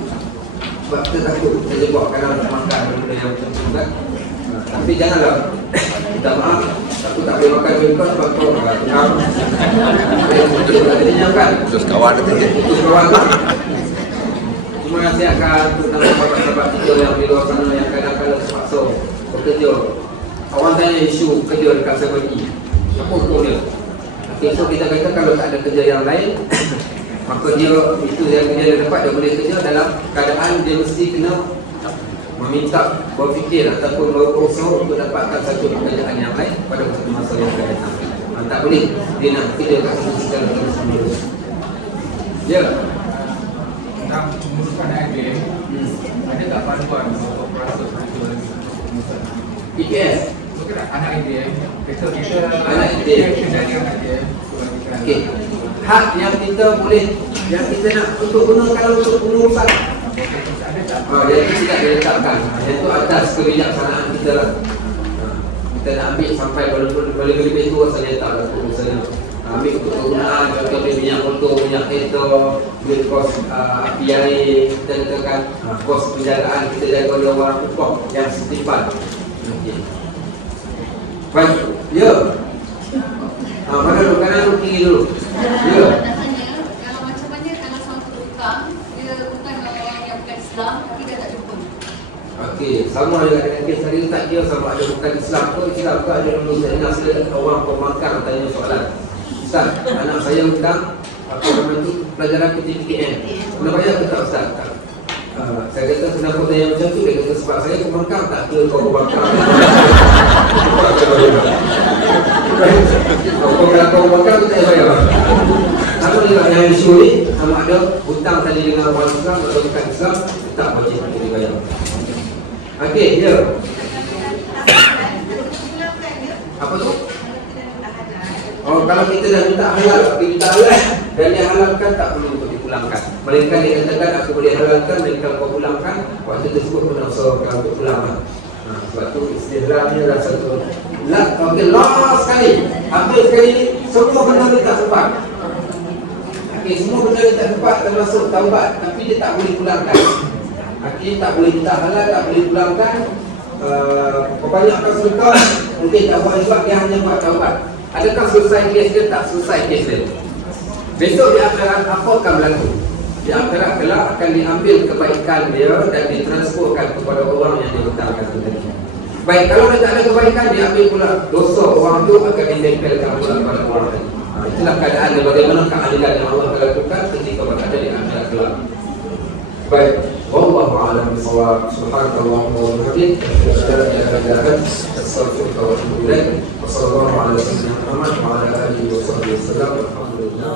Sebab kita takut terjebak kalau nak makan benda yang macam tu kan. Tapi janganlah minta maaf, aku tak boleh makan bengkok sebab kau kan. Terus kawan tu. Terus kawan tu. Cuma nasihatkan tentang sahabat-sahabat kita yang di luar sana yang kadang-kadang terpaksa bekerja. Kawan tanya isu kerja dekat 7E. Apa hukum dia? Okay, so kita kata kalau tak ada kerja yang lain, maka dia itu yang dia dapat, dia boleh kerja dalam keadaan dia mesti kena meminta, berfikir ataupun berusaha untuk dapatkan satu pekerjaan yang lain pada masa yang akan datang. Tak boleh dia nak kerja kat situ secara terus-menerus. Ya. Tentang pengurusan IPM, ada tak panduan untuk proses itu lagi? EPS. Mungkin anak IPM, kita anak IPM dari anak IPM. Okey. Hak yang kita boleh, yang kita nak untuk gunakan untuk pengurusan. Yang itu tidak diletakkan. Yang itu atas kebijaksanaan kita lah. Kita nak ambil sampai walaupun lebih itu asal letak lah misalnya. Ambil untuk kegunaan, kita ambil minyak motor, minyak kereta, ambil kos api air, kita letakkan kos penjagaan, kita jaga oleh orang upah yang setipan. Okay. Baik, ya. Mana dulu, kanan dulu, kiri dulu. Ya. Kalau macam mana kalau seorang tukang, dia bukan orang yang bukan Islam, tapi dia tak jumpa. Okey, sama dengan kes tadi tak kira sama ada bukan Islam ke, Islam ke, ada dulu saya nak sila orang pemangkang tanya soalan. Ustaz, anak saya hutang apa nama itu pelajaran PTPKN. Kena bayar ke tak Ustaz? Tak. Saya kata kenapa tanya macam tu? Dia kata sebab saya pemangkang, tak kira kau pemangkang. Kalau kau pemangkang tu saya bayar. Sama juga yang isu ni, sama ada hutang tadi dengan orang Islam atau bukan Islam, tak wajib dibayar. Okey, ya. Apa tu? Oh, kalau kita dah minta halal, tapi minta halal dan dia halalkan, tak perlu untuk dipulangkan. Mereka dia katakan aku boleh halalkan, mereka kau pulangkan, waktu tersebut pun usahakan untuk pulangan. Sebab tu istilahnya dah satu. Okey, last sekali. Habis sekali ni, semua benda dia tak sempat. Okey, semua benda dia tak sempat termasuk taubat, tapi dia tak boleh pulangkan. Okey, tak boleh minta halal, tak boleh pulangkan. Kebanyakan sedekah mungkin tak buat juga, dia hanya buat taubat. Adakah selesai kes dia? Tak selesai kes dia. Besok di akhirat apa akan berlaku? Di akhirat kelak akan diambil kebaikan dia dan ditransferkan kepada orang yang dia hutangkan tadi. Baik, kalau dia tak ada kebaikan, diambil pula dosa orang tu akan ditempelkan pula kepada orang tadi. Itulah keadaan dia, bagaimana keadilan yang Allah lakukan ketika berada di akhirat kelak. Baik, wallahu a'lam bishawab. Subhanallah wa bihamdihi, asyhadu an la ilaha illa anta, astaghfiruka wa atubu ilaik. Wassallallahu ala sayyidina Muhammad wa ala alihi wa sahbihi wasallam. Alhamdulillah.